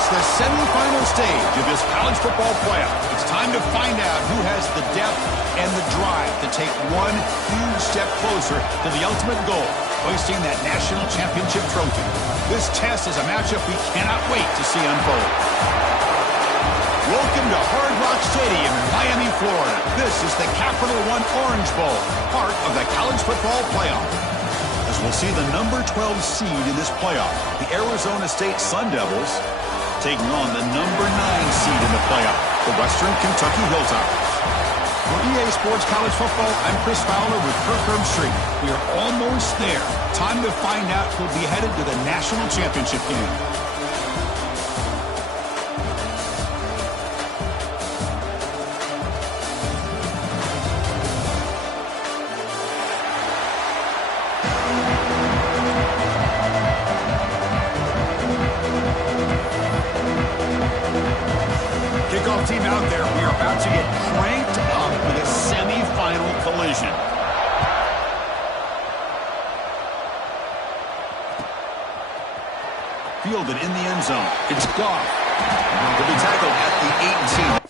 It's the semifinal stage of this college football playoff. It's time to find out who has the depth and the drive to take one huge step closer to the ultimate goal, hoisting that national championship trophy. This test is a matchup we cannot wait to see unfold. Welcome to Hard Rock Stadium in Miami, Florida. This is the Capital One Orange Bowl, part of the college football playoff. As we'll see the number 12 seed in this playoff, the Arizona State Sun Devils, taking on the number 9 seed in the playoff, the Western Kentucky Hilltoppers. For EA Sports College Football, I'm Chris Fowler with Kirk Herbstreit. We are almost there. Time to find out who'll be headed to the national championship game. Kickoff team out there. We are about to get cranked up with a semifinal collision. Fielded in the end zone. It's Goff. He'll be tackled at the 18.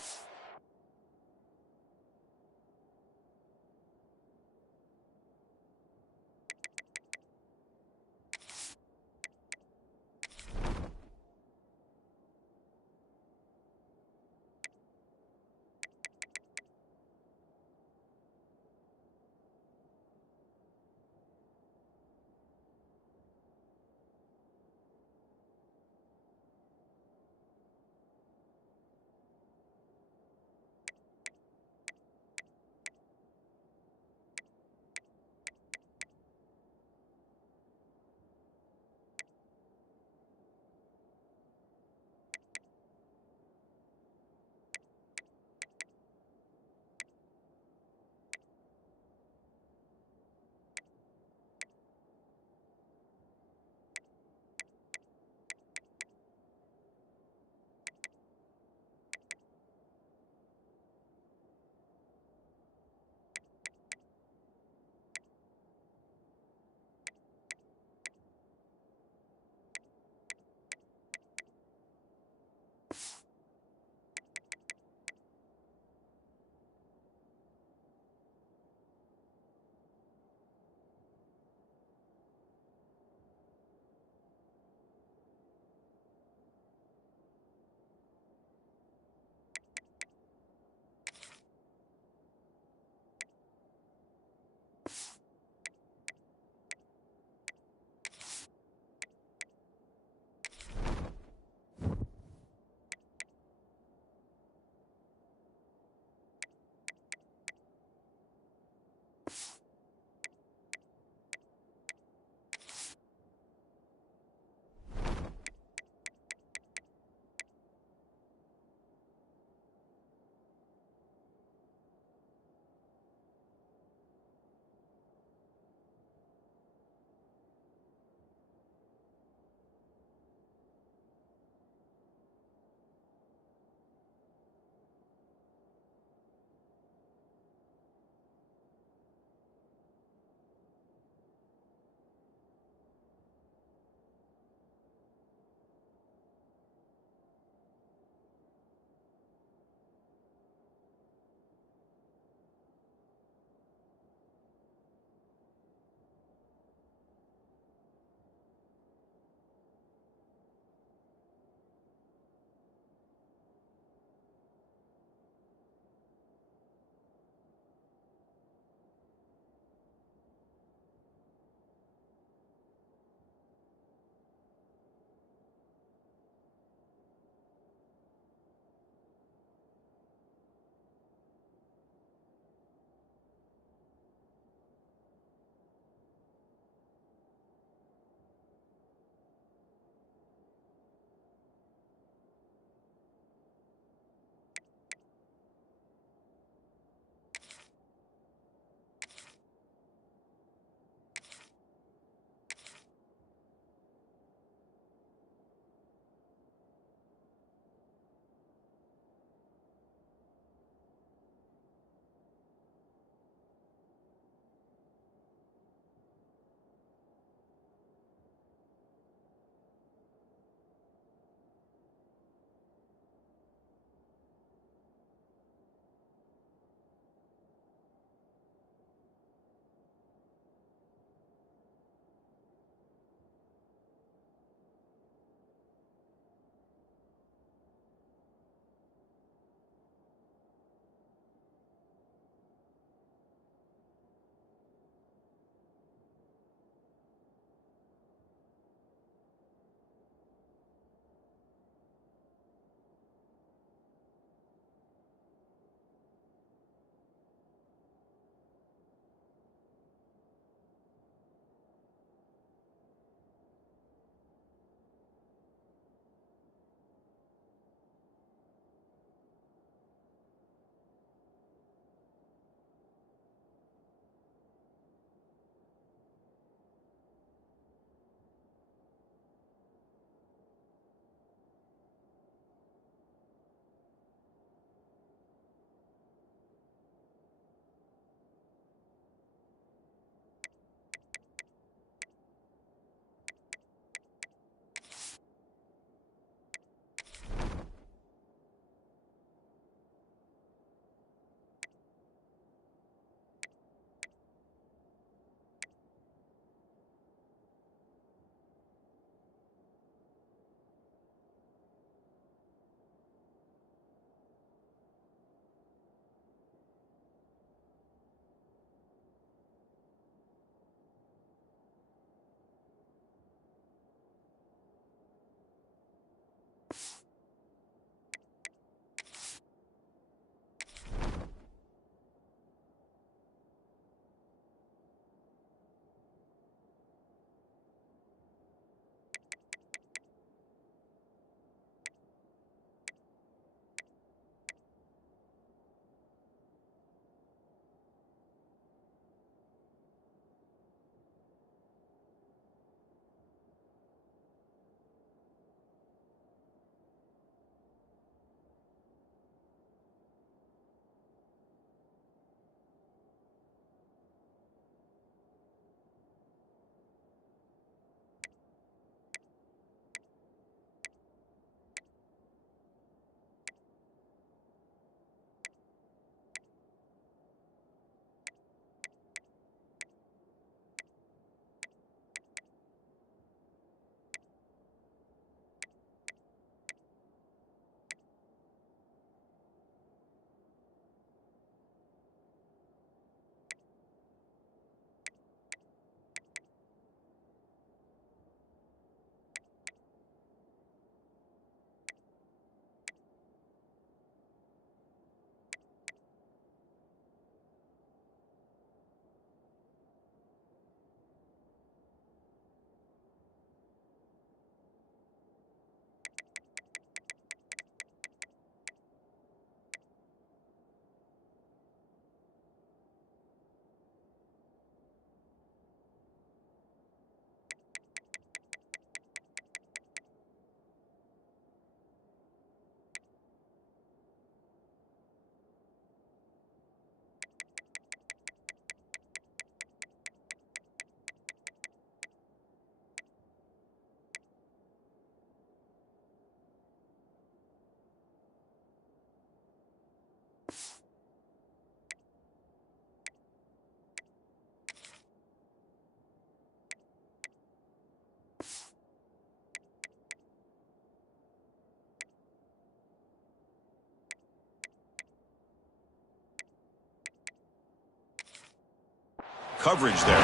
coverage there.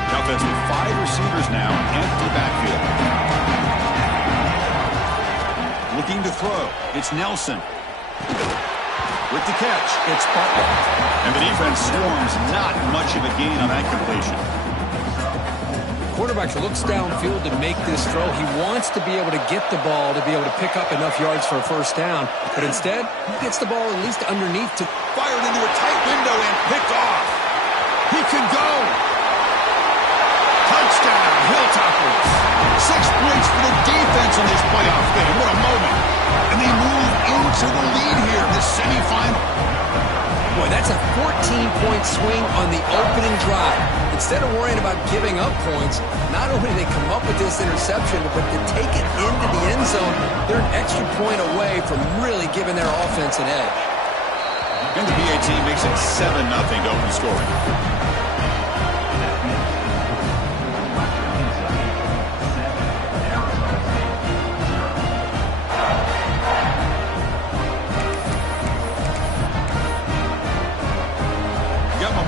The offense with 5 receivers now, empty backfield. Looking to throw. It's Nelson. With the catch, it's Butler. And the defense swarms. Not much of a gain on that completion. Quarterback looks downfield to make this throw. He wants to be able to get the ball to be able to pick up enough yards for a first down. But instead, he gets the ball at least underneath to... Fired into a tight window and picked off. He can go. Touchdown, Hilltoppers. 6 points for the defense in this playoff game. What a moment. And they move into the lead here in this semifinal. Boy, that's a 14-point swing on the opening drive. Instead of worrying about giving up points, not only do they come up with this interception, but to take it into the end zone, they're an extra point away from really giving their offense an edge. And the BAT makes it 7-0 to open scoring.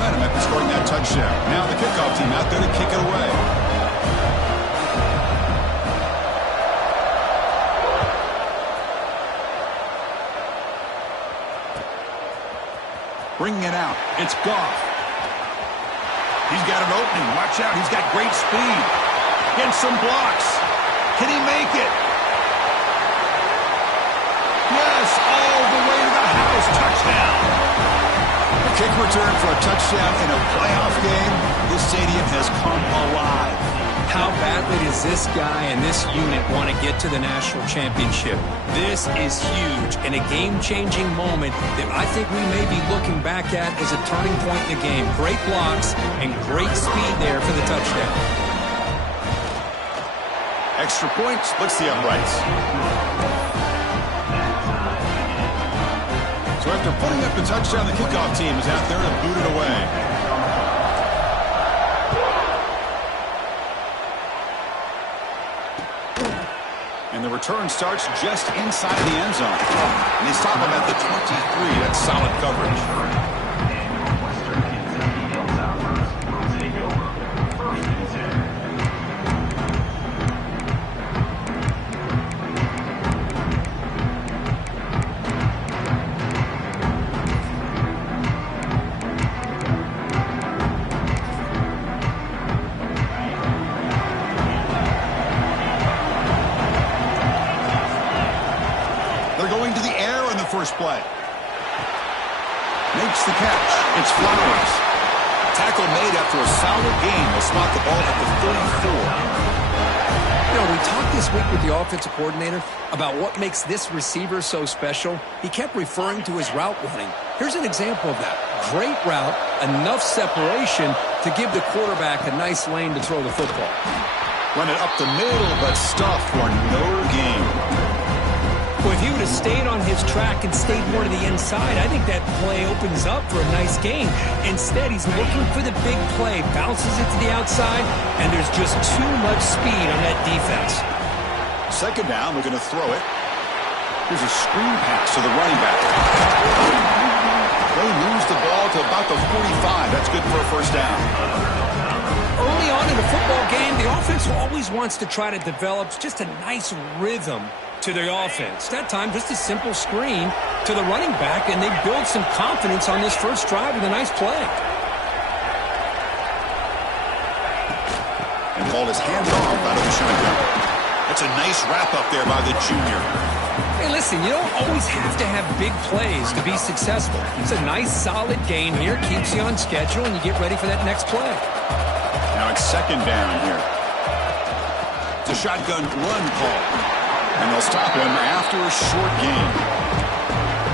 After scoring that touchdown. Now the kickoff team out there to kick it away. Bringing it out. It's Goff. He's got an opening. Watch out. He's got great speed. Getting some blocks. Can he make it? Yes, all the way to the house. Touchdown. Kick return for a touchdown in a playoff game. This stadium has come alive. How badly does this guy and this unit want to get to the national championship? This is huge and a game-changing moment that I think we may be looking back at as a turning point in the game. Great blocks and great speed there for the touchdown. Extra point splits the uprights. So after putting up the touchdown, the kickoff team is out there to boot it away. And the return starts just inside the end zone. And they stop him at the 23. That's solid coverage. First play. Makes the catch. It's Flowers. Tackle made after a solid gain. They'll spot the ball at the 34. You know, we talked this week with the offensive coordinator about what makes this receiver so special. He kept referring to his route running. Here's an example of that. Great route, enough separation to give the quarterback a nice lane to throw the football. Run it up the middle, but stuffed for no gain. Well, if he would have stayed on his track and stayed more to the inside, I think that play opens up for a nice gain. Instead, he's looking for the big play, bounces it to the outside, and there's just too much speed on that defense. Second down, we're going to throw it. Here's a screen pass to the running back. They moves the ball to about the 45. That's good for a first down. Early on in a football game, the offense always wants to try to develop just a nice rhythm to their offense. That time, just a simple screen to the running back, and they build some confidence on this first drive with a nice play. And the ball is handed off out of the shotgun. That's a nice wrap-up there by the junior. Hey, listen, you don't always have to have big plays to be successful. It's a nice, solid game here, keeps you on schedule, and you get ready for that next play. Now it's second down here. It's a shotgun run call. And they'll stop him after a short gain.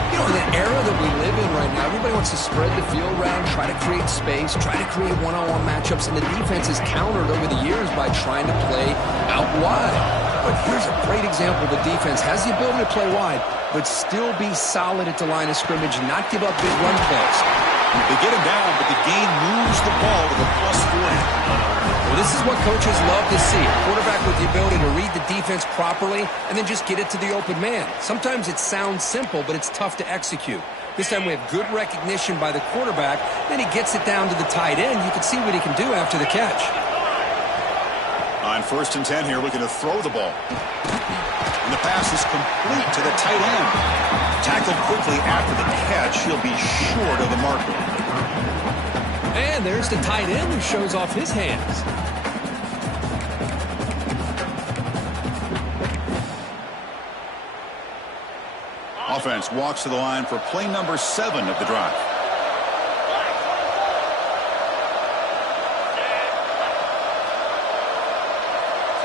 You know, in the era that we live in right now, everybody wants to spread the field around, try to create space, try to create one-on-one matchups, and the defense has countered over the years by trying to play out wide. But here's a great example. The defense has the ability to play wide, but still be solid at the line of scrimmage, not give up big run plays. They get him down, but the gain moves the ball to the +40. Well, this is what coaches love to see. A quarterback with the ability to read the defense properly and then just get it to the open man. Sometimes it sounds simple, but it's tough to execute. This time we have good recognition by the quarterback. Then he gets it down to the tight end. You can see what he can do after the catch. On 1st and 10 here, looking to throw the ball. And the pass is complete to the tight end. Tackled quickly after the catch. He'll be short of the marker. And there's the tight end who shows off his hands. Offense walks to the line for play number 7 of the drive.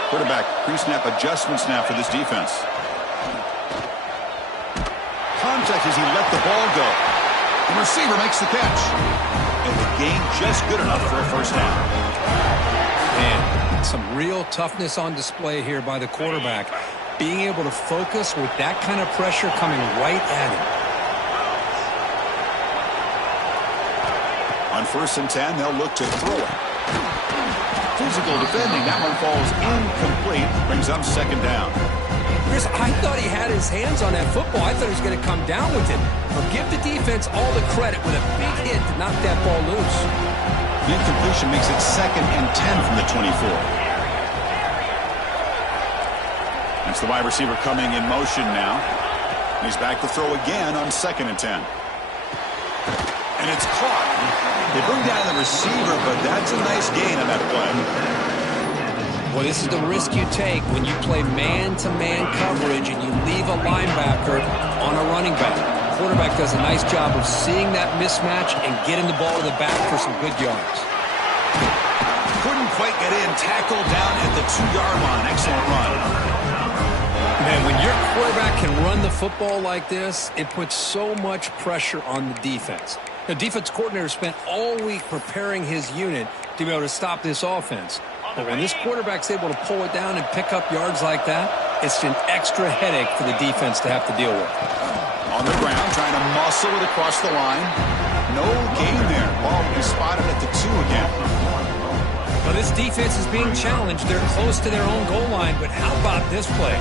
Quarterback pre-snap adjustments now for this defense. Contact as he let the ball go. The receiver makes the catch. And the gain just good enough for a first down. Man, some real toughness on display here by the quarterback. Being able to focus with that kind of pressure coming right at him. On 1st and 10, they'll look to throw it. Physical defending. That one falls incomplete. Brings up 2nd down. Chris, I thought he had his hands on that football. I thought he was going to come down with it. But give the defense all the credit with a big hit to knock that ball loose. The incompletion makes it 2nd and 10 from the 24. That's the wide receiver coming in motion now. And he's back to throw again on 2nd and 10. And it's caught. They bring down the receiver, but that's a nice gain on that play. Well, this is the risk you take when you play man-to-man coverage and you leave a linebacker on a running back. The quarterback does a nice job of seeing that mismatch and getting the ball to the back for some good yards. Couldn't quite get in. Tackled down at the 2-yard line. Excellent run. Man, when your quarterback can run the football like this, it puts so much pressure on the defense. The defense coordinator spent all week preparing his unit to be able to stop this offense. But when this quarterback's able to pull it down and pick up yards like that, it's an extra headache for the defense to have to deal with. On the ground, trying to muscle it across the line. No gain there. Ball will be spotted at the 2 again. Well, this defense is being challenged. They're close to their own goal line, but how about this play?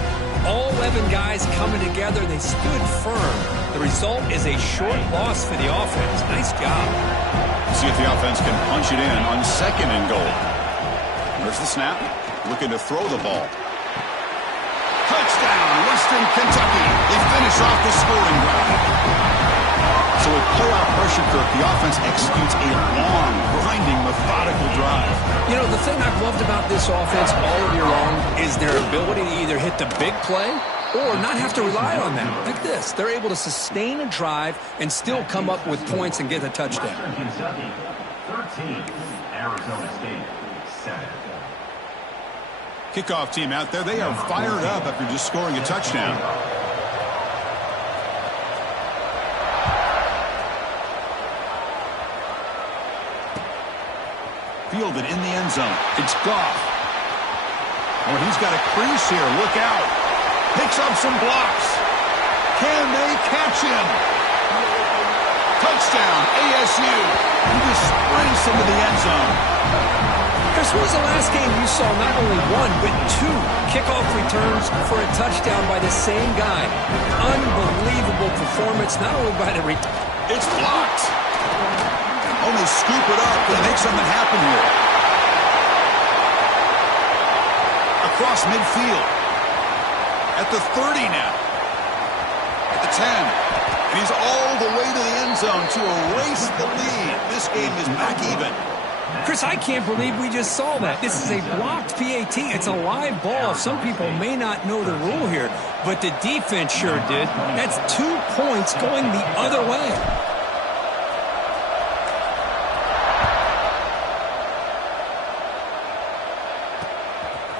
All 11 guys coming together. They stood firm. The result is a short loss for the offense. Nice job. See if the offense can punch it in on 2nd and goal. There's the snap. Looking to throw the ball. Touchdown, Western Kentucky. They finish off the scoring drive. So with playoff pressure, Kirk, the offense executes a long, grinding, methodical drive. You know, the thing I've loved about this offense all year long is their ability to either hit the big play or not have to rely on that. Like this. They're able to sustain a drive and still come up with points and get a touchdown. Kentucky, 13, Arizona State, 7. Kickoff team out there. They are fired up after just scoring a touchdown. Fielded in the end zone. It's Goff. Oh, he's got a crease here. Look out. Picks up some blocks. Can they catch him? Touchdown, ASU. He just sprints into the end zone. Chris, when was the last game you saw not only 1, but 2 kickoff returns for a touchdown by the same guy? Unbelievable performance, not only by the It's blocked. Oh, they scoop it up. They make something happen here. Across midfield. At the 30 now. At the 10. And he's all the way to the end zone to erase the lead. This game is back even. Chris, I can't believe we just saw that. This is a blocked PAT. It's a live ball. Some people may not know the rule here, but the defense sure did. That's 2 points going the other way.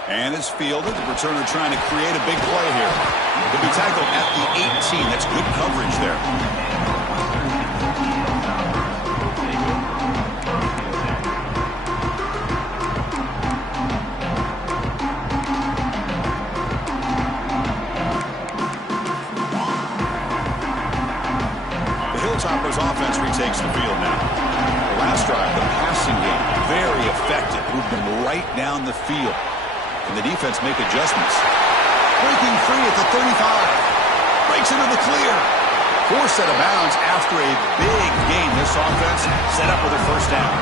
And it's fielded. The returner trying to create a big play here. Could be tackled at the 18. That's good coverage there. Hilltoppers offense retakes the field now. last drive, the passing game, very effective. Moved them right down the field. And the defense make adjustments. Breaking free at the 35. Breaks into the clear. Forced out of bounds after a big gain. This offense set up with a first down.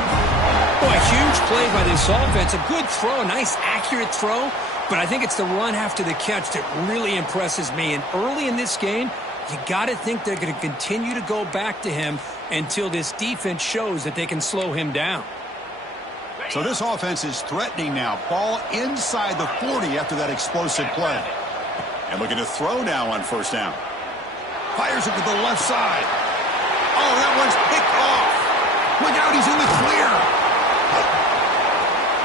Boy, a huge play by this offense. A good throw, a nice accurate throw. But I think it's the run after the catch that really impresses me. And early in this game, you got to think they're going to continue to go back to him until this defense shows that they can slow him down. So this offense is threatening now. Ball inside the 40 after that explosive play. And looking to throw now on first down. Fires it to the left side. Oh, that one's picked off. Look out, he's in the clear.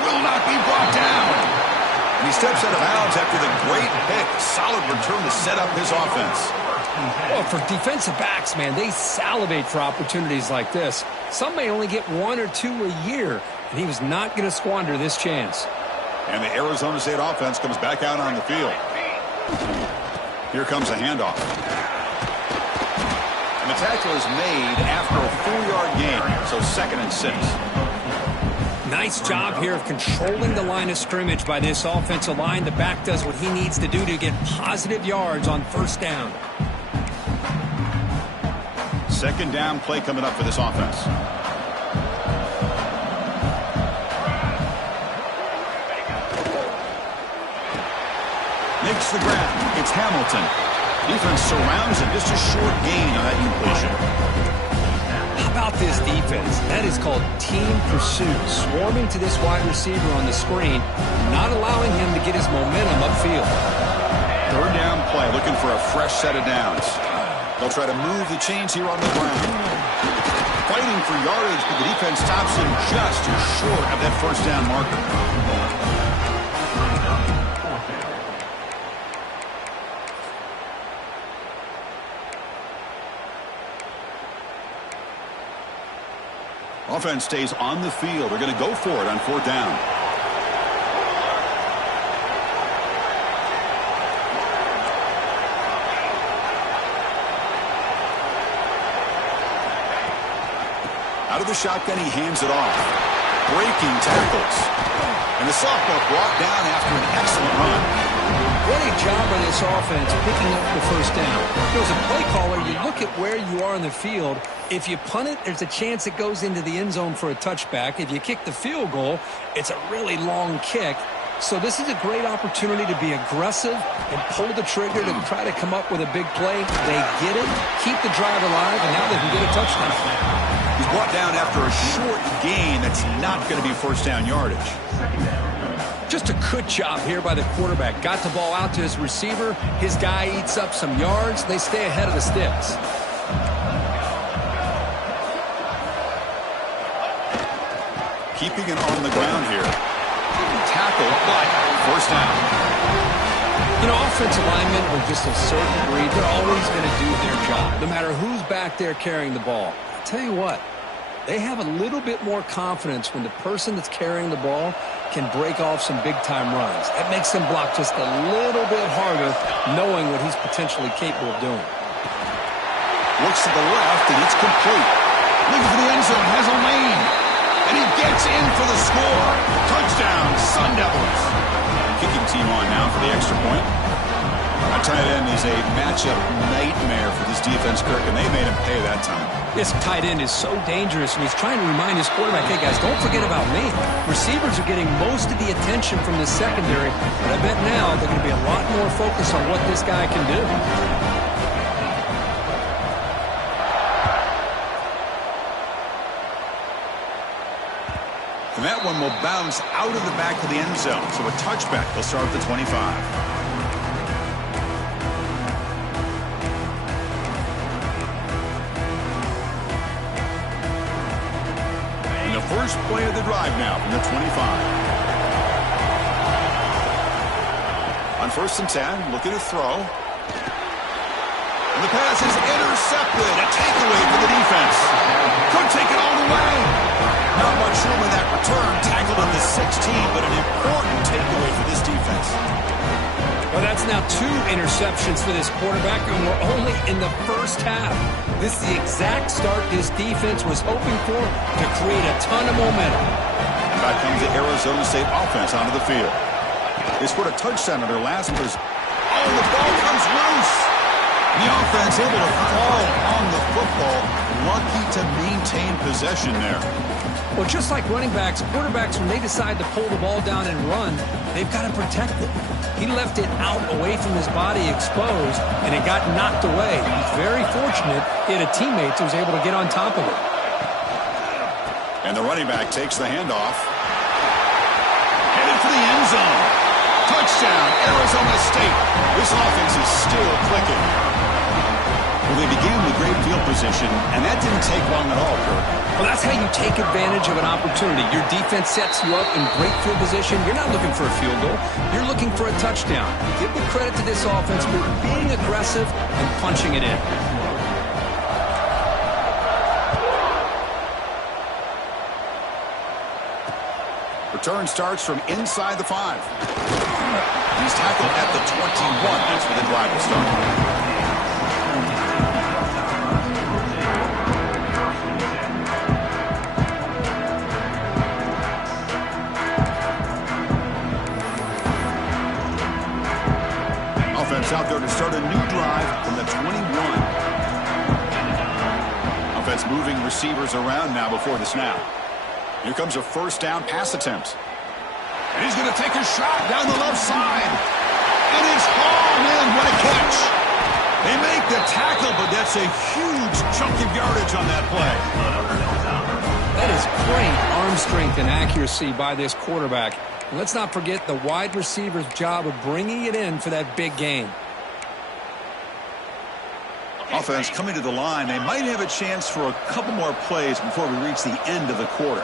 Will not be brought down. And he steps out of bounds after the great pick. Solid return to set up his offense. Well, for defensive backs, man, they salivate for opportunities like this. Some may only get one or two a year, and he was not going to squander this chance. And the Arizona State offense comes back out on the field. Here comes a handoff. And the tackle is made after a 4-yard gain, so 2nd and 6. Nice job here of controlling the line of scrimmage by this offensive line. The back does what he needs to do to get positive yards on first down. 2nd down play coming up for this offense. Makes the grab. It's Hamilton. Defense surrounds him. Just a short gain on that completion. How about this defense? That is called team pursuit. Swarming to this wide receiver on the screen, not allowing him to get his momentum upfield. 3rd down play, looking for a fresh set of downs. They'll try to move the chains here on the ground. Fighting for yardage, but the defense stops him just short of that first down marker. Offense stays on the field. They're going to go for it on 4th down. Out of the shotgun, he hands it off. Breaking tackles. And the sophomore brought down after an excellent run. What a job by this offense picking up the first down. As a play caller, you look at where you are in the field. If you punt it, there's a chance it goes into the end zone for a touchback. If you kick the field goal, it's a really long kick. So this is a great opportunity to be aggressive and pull the trigger to try to come up with a big play. They get it, keep the drive alive, and now they can get a touchdown. He's brought down after a short gain that's not going to be first down yardage. Just a good job here by the quarterback. Got the ball out to his receiver. His guy eats up some yards. They stay ahead of the sticks. Keeping it on the ground here. Tackle, but first down. You know, offensive linemen are just a certain breed. They're always going to do their job, no matter who's back there carrying the ball. I'll tell you what, they have a little bit more confidence when the person that's carrying the ball can break off some big-time runs. That makes them block just a little bit harder, knowing what he's potentially capable of doing. Looks to the left, and it's complete. Looking for the end zone, has a lane. And he gets in for the score. Touchdown, Sun Devils. Kicking team on now for the extra point. A tight end is a matchup nightmare for this defense, Kirk, and they made him pay that time. This tight end is so dangerous, and he's trying to remind his quarterback, hey, guys, don't forget about me. Receivers are getting most of the attention from the secondary, but I bet now they're going to be a lot more focused on what this guy can do. And that one will bounce out of the back of the end zone, so a touchback. They'll start at the 25. First play of the drive now from the 25. On 1st and 10, looking to throw. And the pass is intercepted. A takeaway for the defense. Could take it all the way. Not much room in that return. Tackled in the 16, but an important takeaway for this defense. Well, that's now 2 interceptions for this quarterback, and we're only in the first half. This is the exact start this defense was hoping for to create a ton of momentum. Back comes the Arizona State offense onto the field. They scored a touchdown on their last possession. Oh, the ball comes loose. The offense able to fall on the football. Lucky to maintain possession there. Well, just like running backs, quarterbacks, when they decide to pull the ball down and run, they've got to protect it. He left it out away from his body exposed, and it got knocked away. He's very fortunate he had a teammate who was able to get on top of it. And the running back takes the handoff. Headed for the end zone. Touchdown, Arizona State. This offense is still clicking. Well, they began with great field position, and that didn't take long at all, Kurt. Well, that's how you take advantage of an opportunity. Your defense sets you up in great field position. You're not looking for a field goal. You're looking for a touchdown. Give the credit to this offense for being aggressive and punching it in. Return starts from inside the 5. He's tackled at the 21. That's where the drive will start. Out there to start a new drive from the 21. Offense moving receivers around now before the snap. Here comes a first down pass attempt. And he's going to take a shot down the left side. And it's hauled in. What a catch. They make the tackle, but that's a huge chunk of yardage on that play. That is great arm strength and accuracy by this quarterback. And let's not forget the wide receiver's job of bringing it in for that big gain. Offense coming to the line. They might have a chance for a couple more plays before we reach the end of the quarter.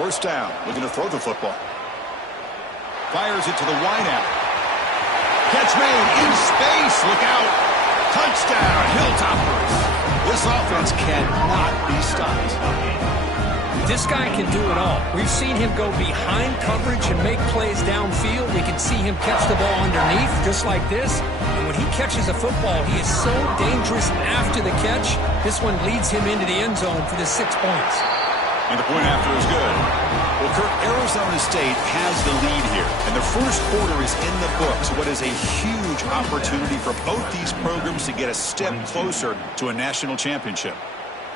First down, looking to throw the football. Fires it to the wideout. Catch made in space. Look out. Touchdown, Hilltoppers. This offense cannot be stopped. This guy can do it all. We've seen him go behind coverage and make plays downfield. We can see him catch the ball underneath, just like this. And when he catches a football, he is so dangerous after the catch. This one leads him into the end zone for the 6 points. And the point after is good. Well, Kirk, Arizona State has the lead here. And the first quarter is in the books. What is a huge opportunity for both these programs to get a step closer to a national championship.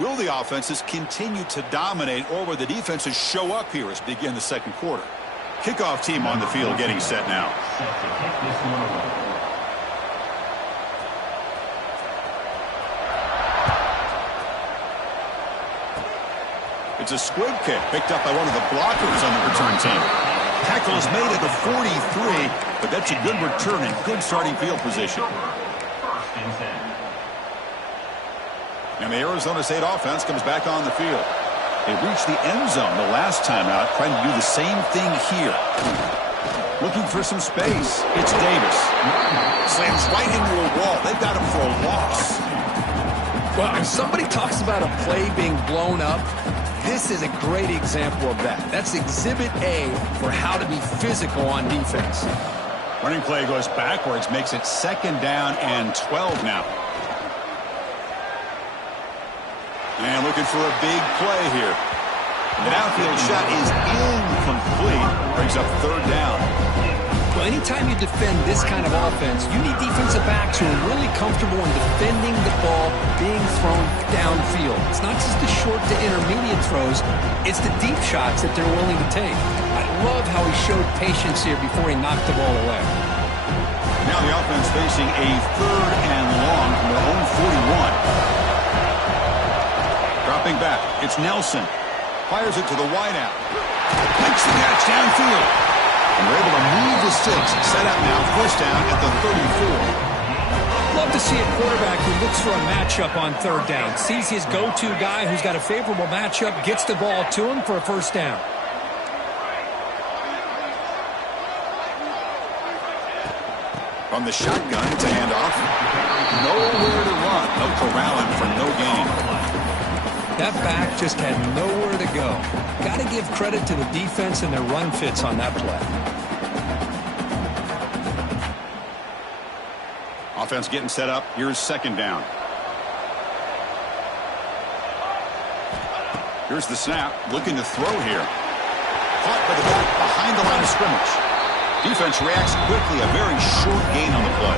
Will the offenses continue to dominate, or will the defenses show up here as we begin the second quarter? Kickoff team on the field getting set now. It's a squib kick picked up by one of the blockers on the return team. Tackle is made at the 43, but that's a good return and good starting field position. And the Arizona State offense comes back on the field. They reached the end zone the last time out, trying to do the same thing here. Looking for some space. It's Davis. Slams right into a wall. They've got him for a loss. Well, if somebody talks about a play being blown up, this is a great example of that. That's exhibit A for how to be physical on defense. Running play goes backwards, makes it 2nd down and 12 now. And looking for a big play here. The downfield shot is incomplete. Brings up 3rd down. Well, anytime you defend this kind of offense, you need defensive backs who are really comfortable in defending the ball being thrown downfield. It's not just the short to intermediate throws. It's the deep shots that they're willing to take. I love how he showed patience here before he knocked the ball away. Now the offense facing a 3rd and long from their own 41. Dropping back, it's Nelson. Fires it to the wideout. Makes the catch downfield. And they're able to move the sticks. Set up now, first down at the 34. Love to see a quarterback who looks for a matchup on 3rd down. Sees his go-to guy who's got a favorable matchup, gets the ball to him for a first down. From the shotgun to handoff. Nowhere to run. No corralling for no gain. That back just had nowhere to go. Got to give credit to the defense and their run fits on that play. Offense getting set up. Here's second down. Here's the snap. Looking to throw here. Caught by the back behind the line of scrimmage. Defense reacts quickly. A very short gain on the play.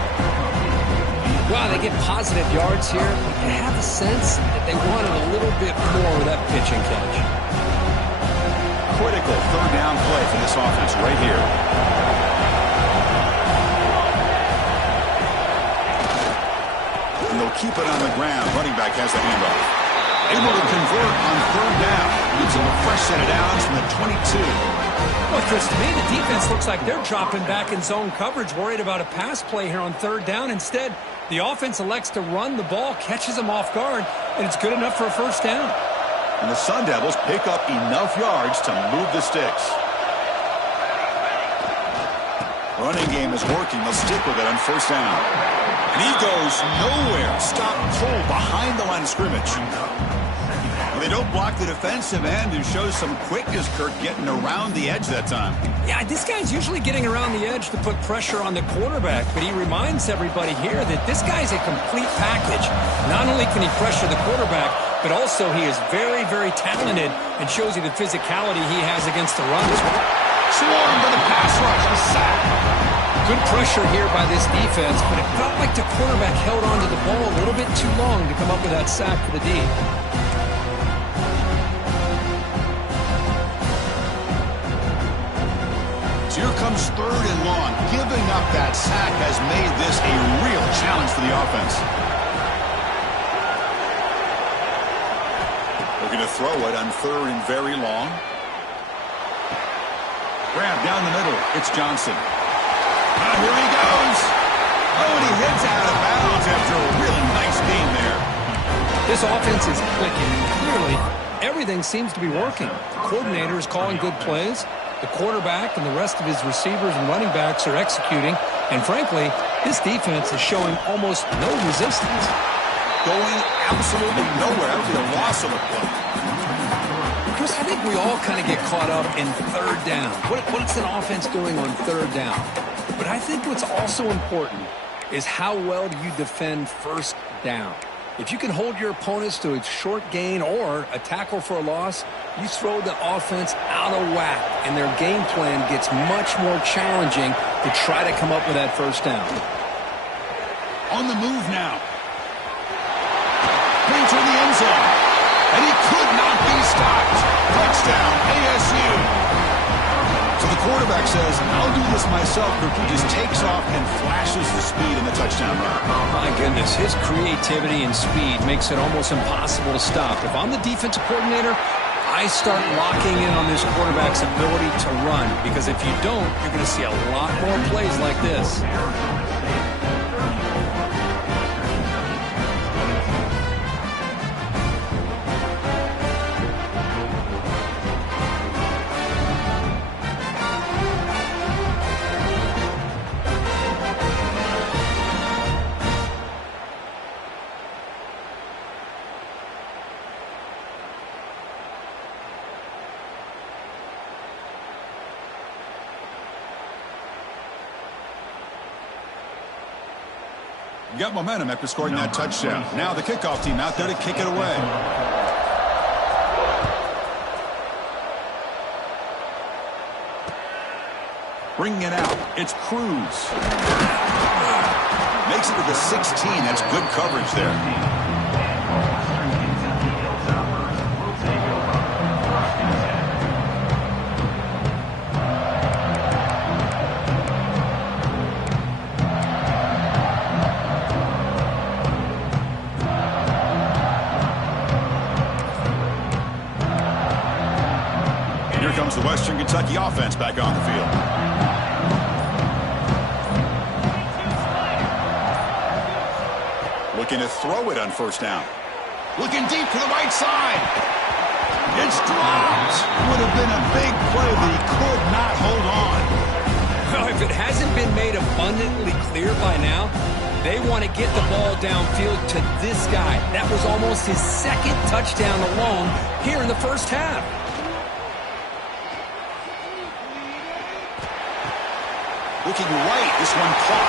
Wow, they get positive yards here. I have a sense that they wanted a little bit more with that pitch and catch. Critical third down play for this offense right here. And they'll keep it on the ground. Running back has the handoff. Able to convert on third down. Leads them a fresh set of downs from the 22. Well, Chris, to me, the defense looks like they're dropping back in zone coverage, worried about a pass play here on third down. Instead, the offense elects to run the ball, catches them off guard, and it's good enough for a first down. And the Sun Devils pick up enough yards to move the sticks. Running game is working. They'll stick with it on first down. And he goes nowhere. Stop cold behind the line of scrimmage. They don't block the defensive end and shows some quickness, Kirk, getting around the edge that time. Yeah, this guy's usually getting around the edge to put pressure on the quarterback, but he reminds everybody here that this guy's a complete package. Not only can he pressure the quarterback, but also he is very, very talented and shows you the physicality he has against the run as well. Swarmed by the pass rush, a sack. Good pressure here by this defense, but it felt like the quarterback held onto the ball a little bit too long to come up with that sack for the D. So here comes third and long. Giving up that sack has made this a real challenge for the offense. Looking to throw it on third and very long. Grab down the middle. It's Johnson. Here he goes. Oh, and he hits out of bounds after a really nice game there. This offense is clicking. Clearly, everything seems to be working. The coordinator is calling good plays. The quarterback and the rest of his receivers and running backs are executing. And frankly, this defense is showing almost no resistance. Going absolutely nowhere. That would be a loss of a play. Chris, I think we all kind of get caught up in third down. What's an offense doing on third down? But I think what's also important is how well do you defend first down. If you can hold your opponents to a short gain or a tackle for a loss, you throw the offense out of whack, and their game plan gets much more challenging to try to come up with that first down. On the move now. Painter in the end zone. And he could not be stopped. Touchdown, ASU. So the quarterback says, I'll do this myself, but he just takes off and flashes the speed in the touchdown run. Oh, my goodness. His creativity and speed makes it almost impossible to stop. If I'm the defensive coordinator, I start locking in on this quarterback's ability to run, because if you don't, you're going to see a lot more plays like this. Got momentum after scoring that touchdown. Now the kickoff team out there to kick it away. Bringing it out. It's Cruz. Makes it to the 16. That's good coverage there. The Western Kentucky offense back on the field. Looking to throw it on first down. Looking deep to the right side. It's dropped. Would have been a big play, but he could not hold on. Well, if it hasn't been made abundantly clear by now, they want to get the ball downfield to this guy. That was almost his second touchdown alone here in the first half. Looking right, this one caught.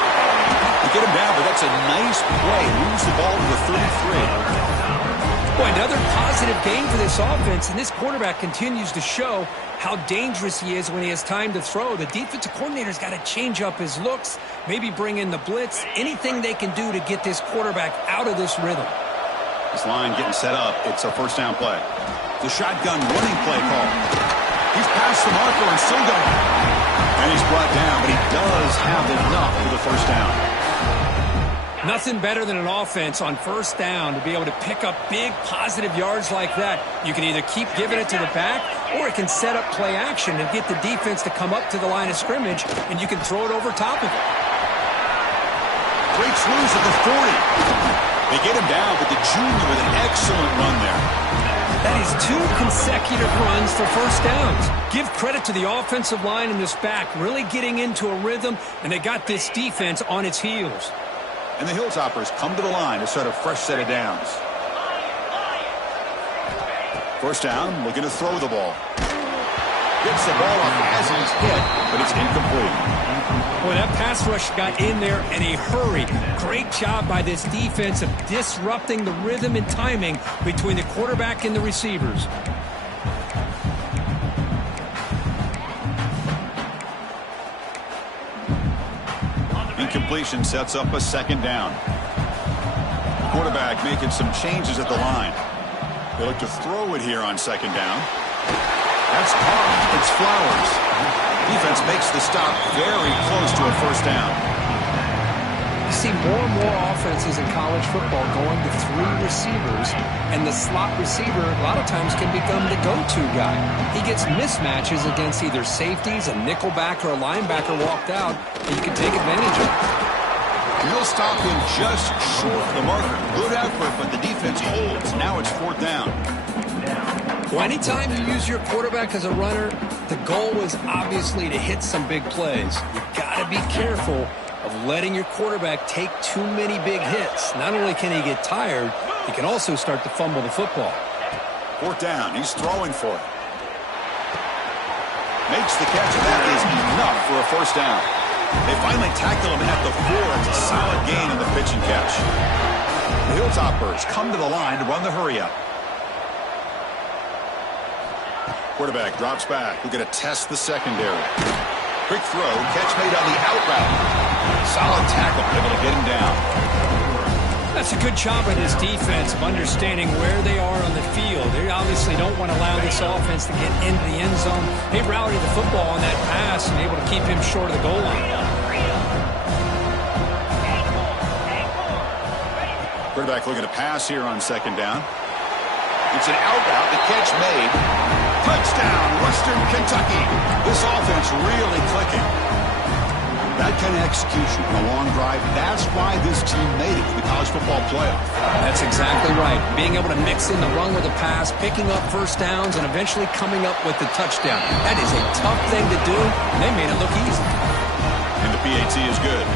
To get him down, but that's a nice play. Moves the ball to the 33. Boy, another positive game for this offense, and this quarterback continues to show how dangerous he is when he has time to throw. The defensive coordinator's got to change up his looks, maybe bring in the blitz, anything they can do to get this quarterback out of this rhythm. This line getting set up. It's a first down play. The shotgun running play call. He's past the marker and still going. And he's brought down, but he does have enough for the first down. Nothing better than an offense on first down to be able to pick up big positive yards like that. You can either keep giving it to the back, or it can set up play action and get the defense to come up to the line of scrimmage, and you can throw it over top of it. Breaks loose at the 40. They get him down, but the junior with an excellent run there. That is 2 consecutive runs for first downs. Give credit to the offensive line in this back, really getting into a rhythm, and they got this defense on its heels. And the Hilltoppers come to the line to start a fresh set of downs. First down, looking to throw the ball. Gets the ball off as he's hit, but it's incomplete. Boy, that pass rush got in there in a hurry. Great job by this defense of disrupting the rhythm and timing between the quarterback and the receivers. Incompletion sets up a second down. Quarterback making some changes at the line. They look to throw it here on second down. That's caught. It's Flowers. Defense makes the stop very close to a first down. You see more and more offenses in college football going to 3 receivers, and the slot receiver a lot of times can become the go-to guy. He gets mismatches against either safeties, a nickelback, or a linebacker walked out, and you can take advantage of it. And he'll stop him just short of the marker. Good effort, but the defense holds. Now it's fourth down. Well, anytime you use your quarterback as a runner, the goal is obviously to hit some big plays. You've got to be careful of letting your quarterback take too many big hits. Not only can he get tired, he can also start to fumble the football. Fourth down. He's throwing for it. Makes the catch, and that is enough for a first down. They finally tackle him at the 4. It's a solid gain in the pitch and catch. The Hilltoppers come to the line to run the hurry-up. Quarterback drops back. We're going to test the secondary. Quick throw. Catch made on the out route. Solid tackle. Able to get him down. That's a good job by this defense of understanding where they are on the field. They obviously don't want to allow this offense to get into the end zone. They routed the football on that pass and able to keep him short of the goal line. Quarterback looking to pass here on second down. It's an out route. The catch made. Touchdown, Western Kentucky. This offense really clicking. That kind of execution on a long drive, that's why this team made it to the college football playoff. That's exactly right. Being able to mix in the run with the pass, picking up first downs, and eventually coming up with the touchdown. That is a tough thing to do, and they made it look easy. And the PAT is good.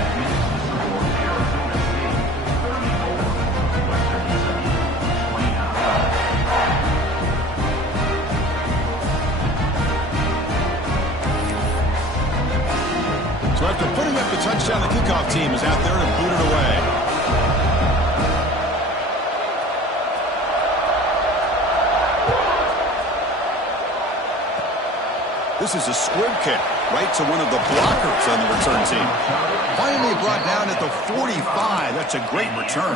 So after putting up the touchdown, the kickoff team is out there to boot it away. This is a squib kick right to one of the blockers on the return team. Finally brought down at the 45. That's a great return.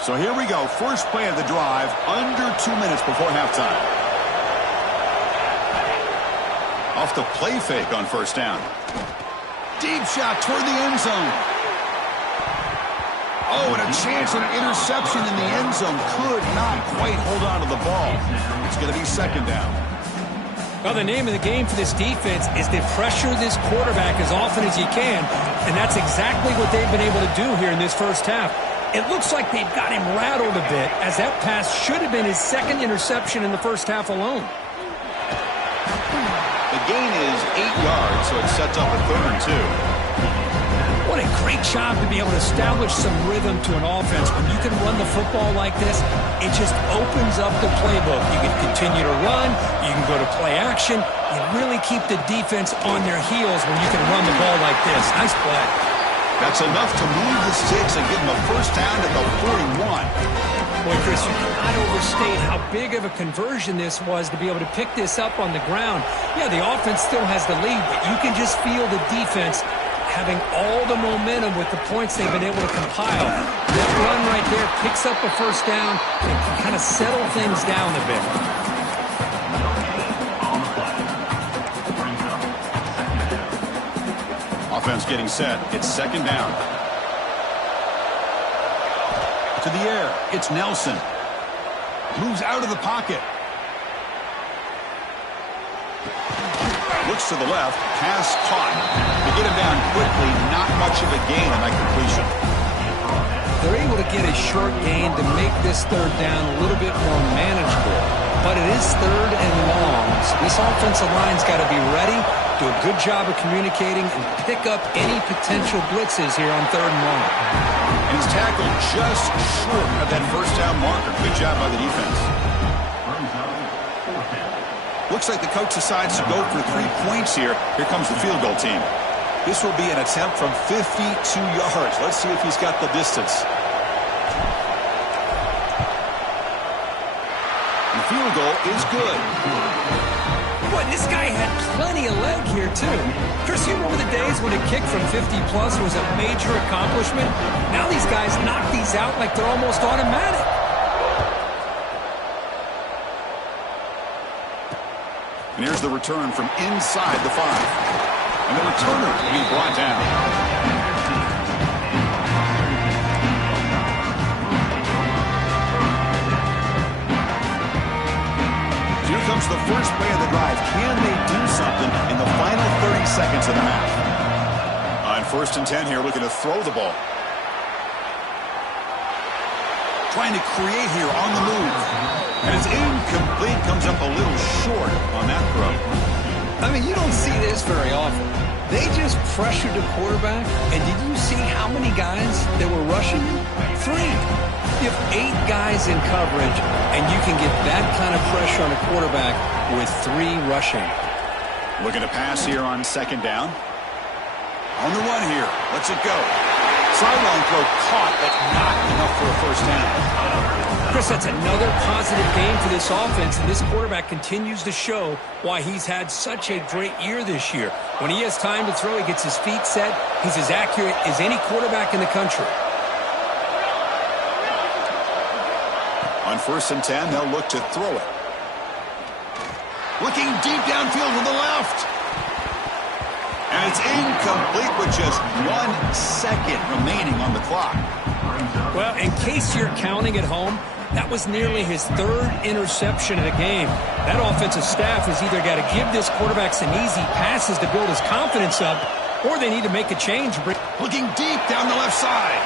So here we go. First play of the drive, under 2 minutes before halftime. Off the play fake on first down. Deep shot toward the end zone. Oh, and a chance at an interception in the end zone. Could not quite hold on to the ball. It's going to be second down. Well, the name of the game for this defense is to pressure this quarterback as often as you can, and that's exactly what they've been able to do here in this first half. It looks like they've got him rattled a bit, as that pass should have been his second interception in the first half alone. The gain is 8 yards, so it sets up a 3rd and 2. What a great job to be able to establish some rhythm to an offense. When you can run the football like this, it just opens up the playbook. You can continue to run. You can go to play action. You really keep the defense on their heels when you can run the ball like this. Nice play. That's enough to move the sticks and give them a first down at the 41. Boy, Chris, you cannot overstate how big of a conversion this was to be able to pick this up on the ground. Yeah, the offense still has the lead, but you can just feel the defense having all the momentum with the points they've been able to compile. That run right there picks up a first down and can kind of settle things down a bit. Offense getting set. It's 2nd down. To the air. It's Nelson. Moves out of the pocket. Looks to the left. Pass caught. To get him down quickly, not much of a gain on that completion. They're able to get a short gain to make this 3rd down a little bit more manageable. But it is 3rd and long, so this offensive line's got to be ready, do a good job of communicating, and pick up any potential blitzes here on 3rd and long. And he's tackled just short of that first down marker. Good job by the defense. Looks like the coach decides to go for 3 points here. Here comes the field goal team. This will be an attempt from 52 yards. Let's see if he's got the distance. The field goal is good. Boy, this guy had plenty of leg here, too. Chris, you remember the days when a kick from 50-plus was a major accomplishment? Now these guys knock these out like they're almost automatic. And here's the return from inside the 5. And the returner will be brought down. Here comes the first play of the drive. Can they do something in the final 30 seconds of the half? On 1st and 10 here, looking to throw the ball. Trying to create here on the move. And it's incomplete. Comes up a little short on that throw. I mean, you don't see this very often. They just pressured the quarterback, and did you see how many guys that were rushing him? 3. You have 8 guys in coverage, and you can get that kind of pressure on a quarterback with 3 rushing. Looking to pass here on 2nd down. On the run here. Let's it go. Sideline throw caught, but not enough for a first down. Chris, that's another positive game for this offense, and this quarterback continues to show why he's had such a great year this year. When he has time to throw, he gets his feet set. He's as accurate as any quarterback in the country. On 1st and 10, they'll look to throw it. Looking deep downfield to the left. And it's incomplete with just 1 second remaining on the clock. Well, in case you're counting at home, that was nearly his 3rd interception of the game. That offensive staff has either got to give this quarterback some easy passes to build his confidence up, or they need to make a change. Looking deep down the left side.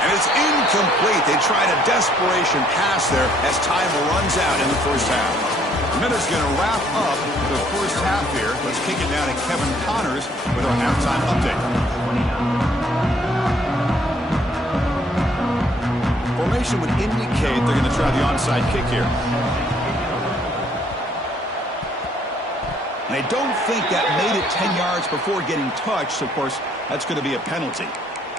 And it's incomplete. They tried a desperation pass there as time runs out in the first half. Miller's going to wrap up the first half here. Let's kick it down to Kevin Connors with our halftime update. Formation would indicate they're going to try the onside kick here. And I don't think that made it 10 yards before getting touched. Of course, that's going to be a penalty.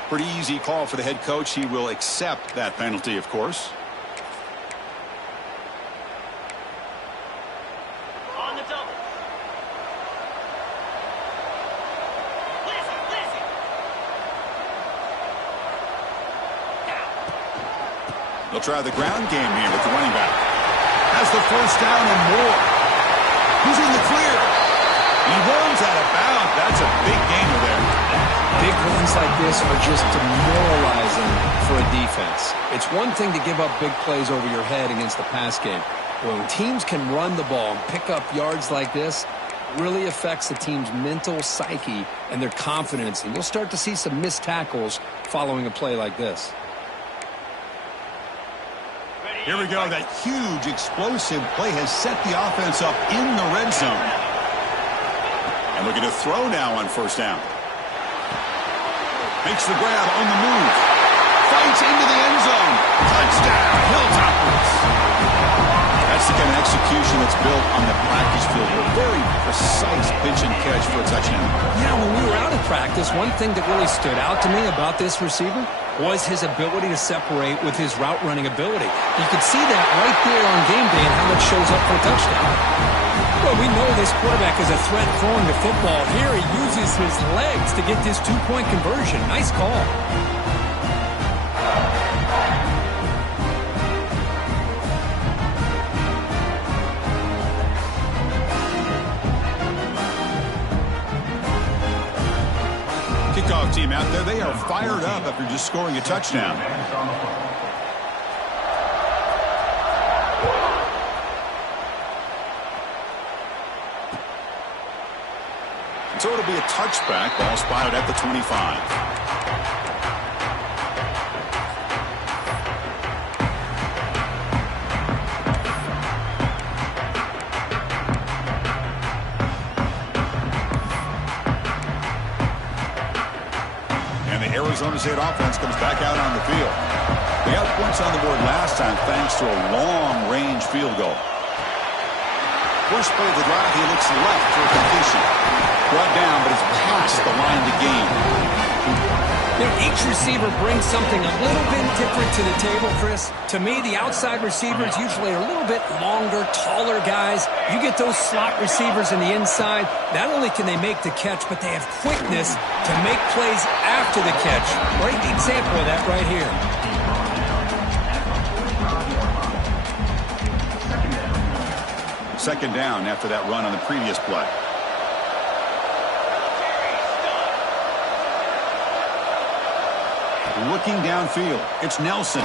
Pretty easy call for the head coach. He will accept that penalty, of course. They'll try the ground game here with the running back. Has the first down and more. He's in the clear. He runs out of bounds. That's a big gainer there. Big runs like this are just demoralizing for a defense. It's one thing to give up big plays over your head against the pass game. When teams can run the ball and pick up yards like this, really affects the team's mental psyche and their confidence, and you'll start to see some missed tackles following a play like this. Here we go. That huge explosive play has set the offense up in the red zone. And looking to throw now on first down. Makes the grab on the move. Fights into the end zone. Touchdown, Hilltoppers. That's the kind of execution that's built on the practice field. A very precise pitch and catch for a touchdown. Yeah, when we were out of practice, one thing that really stood out to me about this receiver was his ability to separate with his route running ability. You could see that right there on game day and how it shows up for a touchdown. Well, we know this quarterback is a threat throwing the football. Here he uses his legs to get this two-point conversion. Nice call. Kickoff team out there, they are fired up after just scoring a touchdown. So it'll be a touchback. Ball spotted at the 25. Arizona State offense comes back out on the field. They got points on the board last time thanks to a long-range field goal. First play of the drive, he looks left for a completion. Brought down, but it's past the line to gain. Each receiver brings something a little bit different to the table, Chris. To me, the outside receivers usually are a little bit longer, taller guys. You get those slot receivers in the inside. Not only can they make the catch, but they have quickness to make plays after the catch. Great example of that right here. Second down after that run on the previous play. Looking downfield, it's Nelson.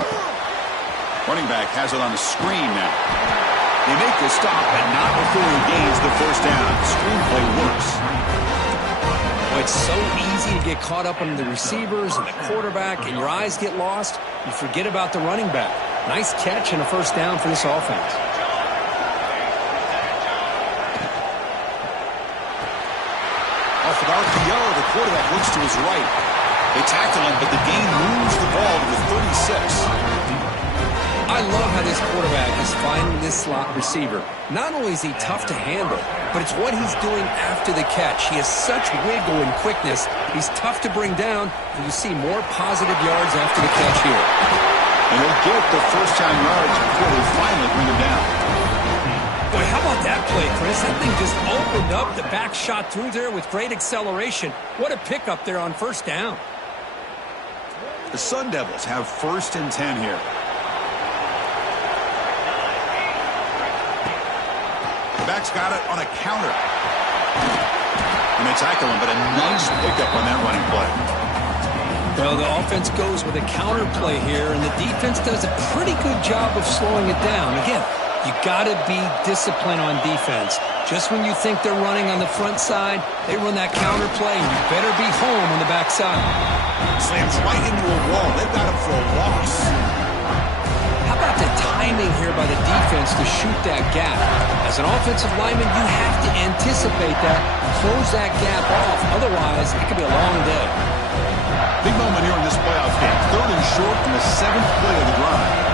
Running back has it on the screen now. They make the stop, and not before he gains the first down. Screenplay works. Well, it's so easy to get caught up on the receivers and the quarterback, and your eyes get lost. You forget about the running back. Nice catch and a first down for this offense. Off an RPO, the quarterback looks to his right. They tackle him, but the gain moves the ball to the 36. I love how this quarterback is finding this slot receiver. Not only is he tough to handle, but it's what he's doing after the catch. He has such wiggle and quickness. He's tough to bring down, and you see more positive yards after the catch here. And he'll get the first-time yards before they finally bring him down. Boy, how about that play, Chris? That thing just opened up. The back shot through there with great acceleration. What a pickup there on first down. The Sun Devils have first and 10 here. The back's got it on a counter. And they tackle him, but a nice pickup on that running play. Well, the offense goes with a counter play here, and the defense does a pretty good job of slowing it down. Again, you got to be disciplined on defense. Just when you think they're running on the front side, they run that counter play, and you better be home on the back side. Slams right into a wall. They've got him for a loss. How about the timing here by the defense to shoot that gap? As an offensive lineman, you have to anticipate that, close that gap off. Otherwise, it could be a long day. Big moment here in this playoff game. Third and short from the 7th play of the drive.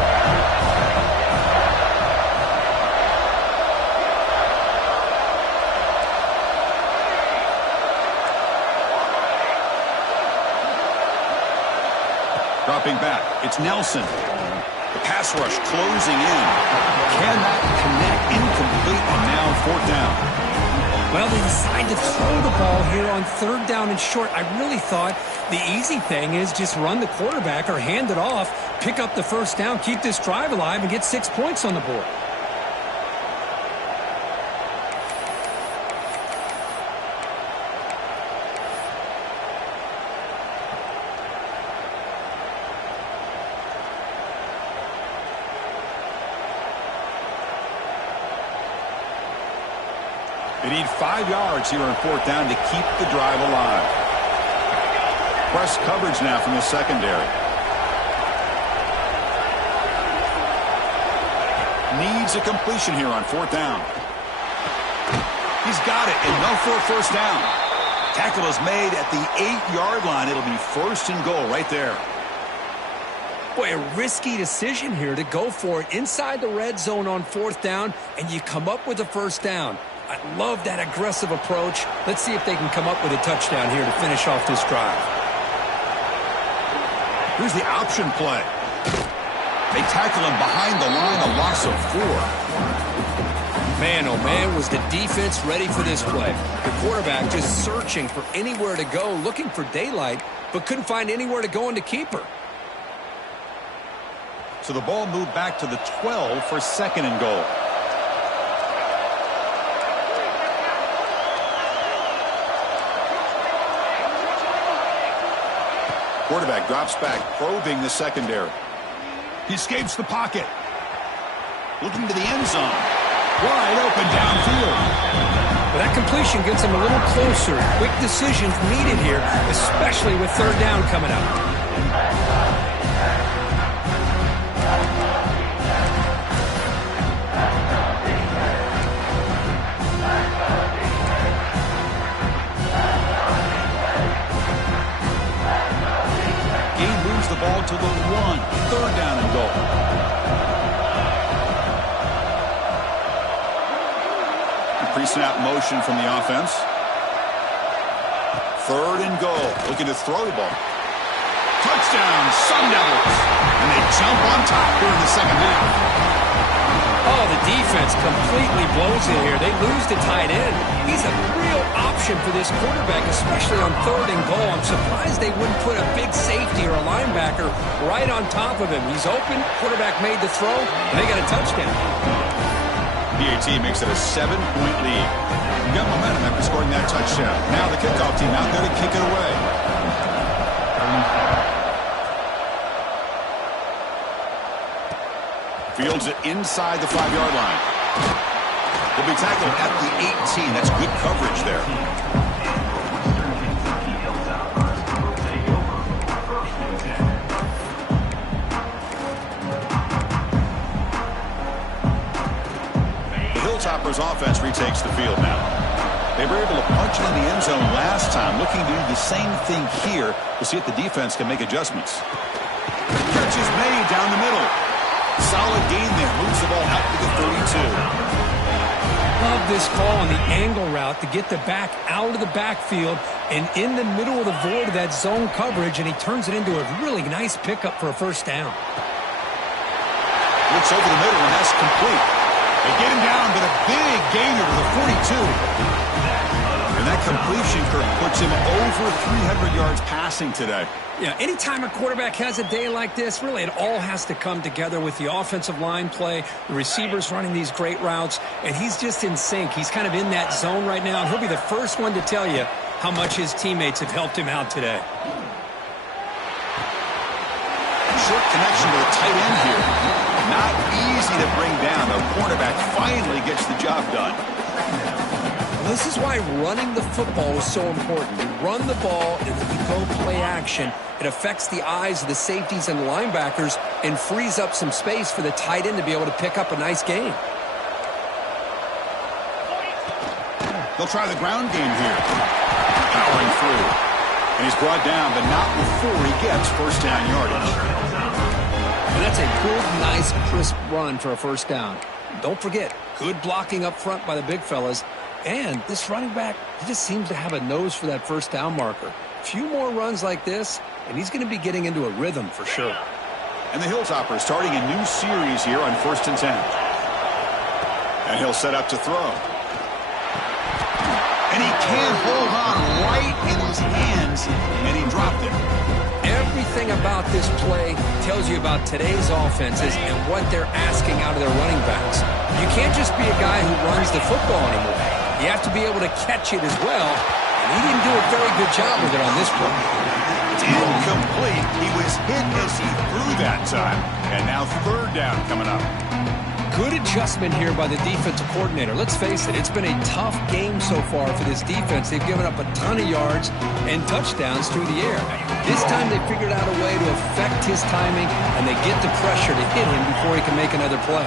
Dropping back, it's Nelson. The pass rush closing in. Cannot connect, incomplete, and now fourth down. Well, they decide to throw the ball here on third down and short. I really thought the easy thing is just run the quarterback or hand it off, pick up the first down, keep this drive alive, and get 6 points on the board. They need 5 yards here on 4th down to keep the drive alive. Press coverage now from the secondary. Needs a completion here on 4th down. He's got it, enough for a first down. Tackle is made at the 8-yard line. It'll be 1st and goal right there. Boy, a risky decision here to go for it inside the red zone on 4th down, and you come up with a first down. I love that aggressive approach. Let's see if they can come up with a touchdown here to finish off this drive. Here's the option play. They tackle him behind the line, a loss of 4. Man, oh man, was the defense ready for this play. The quarterback just searching for anywhere to go, looking for daylight, but couldn't find anywhere to go into keeper. So the ball moved back to the 12 for 2nd and goal. Quarterback drops back, probing the secondary. He escapes the pocket. Looking to the end zone. Wide open downfield. But that completion gets him a little closer. Quick decisions needed here, especially with 3rd down coming up. He moves the ball to the 1. 3rd down and goal. Pre-snap motion from the offense. 3rd and goal. Looking to throw the ball. Touchdown, Sun Devils. And they jump on top here in the second half. Oh, the defense completely blows it here. They lose the tight end. He's a real option for this quarterback, especially on 3rd and goal. I'm surprised they wouldn't put a big safety or a linebacker right on top of him. He's open. Quarterback made the throw, and they got a touchdown. PAT makes it a 7-point lead. You got momentum after scoring that touchdown. Now the kickoff team out there to kick it away. Fields it inside the 5-yard line. He'll be tackled at the 18. That's good coverage there. Hilltoppers offense retakes the field now. They were able to punch it in the end zone last time, looking to do the same thing here. We'll see if the defense can make adjustments. Catch is made down the middle. Solid gain there. Moves the ball out to the 32. Love this call on the angle route to get the back out of the backfield and in the middle of the void of that zone coverage, and he turns it into a really nice pickup for a first down. Looks over the middle, and that's complete. They get him down, but a big gainer to the 42. And that completion, Kirk, puts him over 300 yards passing today. Yeah, anytime a quarterback has a day like this, really it all has to come together with the offensive line play, the receivers running these great routes, and he's just in sync. He's kind of in that zone right now, and he'll be the first one to tell you how much his teammates have helped him out today. Short connection to the tight end here. Not easy to bring down. The quarterback finally gets the job done. This is why running the football is so important. You run the ball, and if you go play action, it affects the eyes of the safeties and linebackers and frees up some space for the tight end to be able to pick up a nice gain. They'll try the ground game here. Powering through. And he's brought down, but not before he gets first down yardage. And that's a good, nice, crisp run for a first down. Don't forget, good blocking up front by the big fellas. And this running back, he just seems to have a nose for that first down marker. A few more runs like this, and he's going to be getting into a rhythm for sure. And the Hilltoppers starting a new series here on 1st and 10. And he'll set up to throw. And he can't hold on right in his hands, and he dropped it. Everything about this play tells you about today's offenses and what they're asking out of their running backs. You can't just be a guy who runs the football anymore. You have to be able to catch it as well, and he didn't do a very good job with it on this play. It's incomplete. He was hit as he threw that time, and now 3rd down coming up. Good adjustment here by the defensive coordinator. Let's face it, it's been a tough game so far for this defense. They've given up a ton of yards and touchdowns through the air. This time they figured out a way to affect his timing, and they get the pressure to hit him before he can make another play.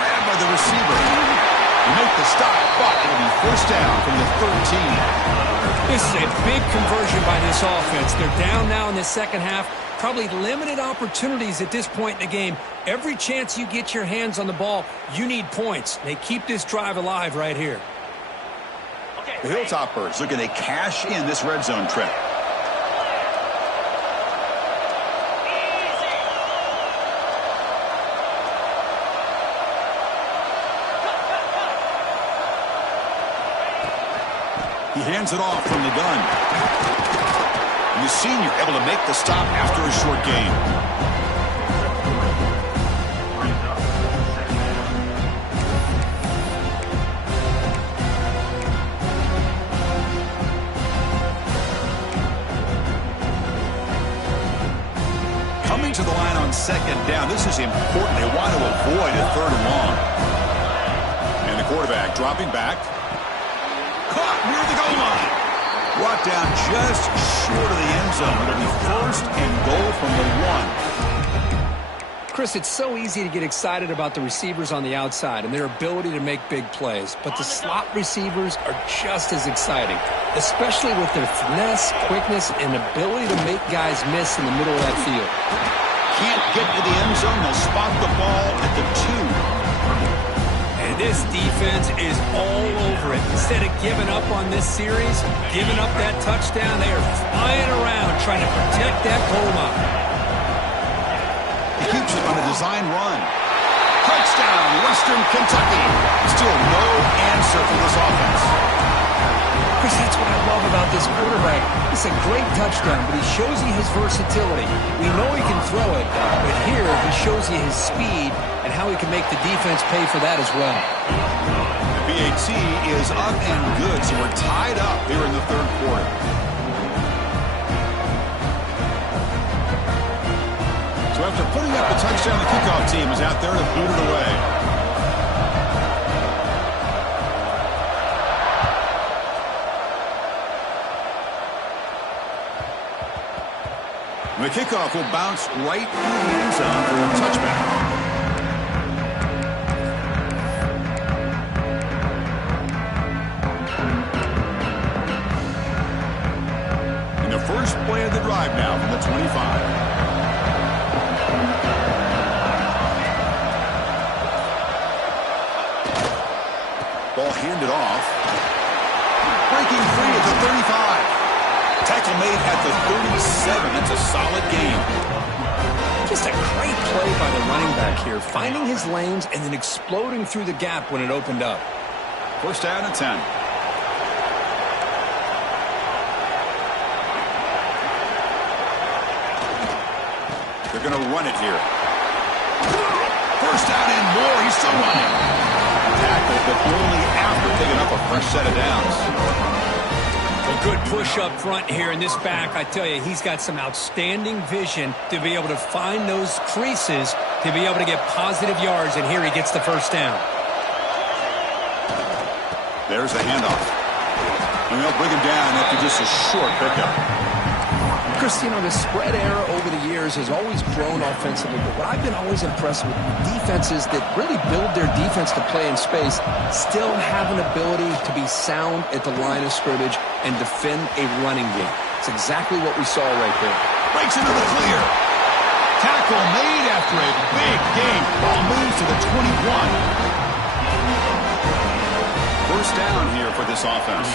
Grabbed by the receiver. You make the stop, but it'll be first down from the 13. This is a big conversion by this offense. They're down now in the second half. Probably limited opportunities at this point in the game. Every chance you get your hands on the ball, you need points. They keep this drive alive right here. The Hilltoppers looking to cash in this red zone trip. He hands it off from the gun. And the senior able to make the stop after a short gain. Coming to the line on second down. This is important. They want to avoid a third and long. And the quarterback dropping back. Caught near the goal line. Brought down just short of the end zone. It'll be first and goal from the 1. Chris, it's so easy to get excited about the receivers on the outside and their ability to make big plays. But the slot receivers are just as exciting, especially with their finesse, quickness, and ability to make guys miss in the middle of that field. Can't get to the end zone. They'll spot the ball at the 2. This defense is all over it. Instead of giving up on this series, giving up that touchdown, they are flying around trying to protect that goal line. He keeps it on a design run. Touchdown, Western Kentucky. Still no answer for this offense. Chris, that's what I love about this quarterback. It's a great touchdown, but he shows you his versatility. We know he can throw it, but here he shows you his speed and how he can make the defense pay for that as well. The BAT is up and good, so we're tied up here in the third quarter. So after putting up the touchdown, the kickoff team is out there to boot it away. The kickoff will bounce right through the end zone for a touchback. And the first play of the drive now from the 25. Ball handed off. Breaking free at the 35. Tackle made at the 37. That's a solid game. Just a great play by the running back here, finding his lanes and then exploding through the gap when it opened up. First down and 10. They're going to run it here. First down and more. He's still running. Tackle, but only after picking up a fresh set of downs. A good push up front here in this back. I tell you, he's got some outstanding vision to be able to find those creases to be able to get positive yards, and here he gets the first down. There's the handoff. And they'll bring him down after just a short pickup. Chris, you know, the spread era over the years has always grown offensively, but what I've been always impressed with defenses that really build their defense to play in space still have an ability to be sound at the line of scrimmage and defend a running game. It's exactly what we saw right there. Breaks into the clear. Tackle made after a big gain. Ball moves to the 21. First down here for this offense.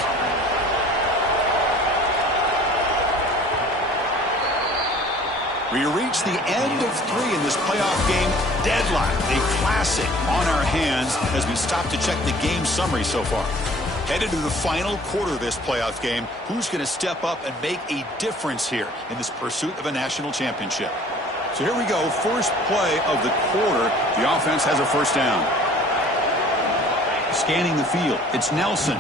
We reach the end of 3 in this playoff game. Deadlock, a classic on our hands as we stop to check the game summary so far. Headed to the final quarter of this playoff game, who's going to step up and make a difference here in this pursuit of a national championship? So here we go, first play of the quarter. The offense has a first down. Scanning the field, it's Nelson.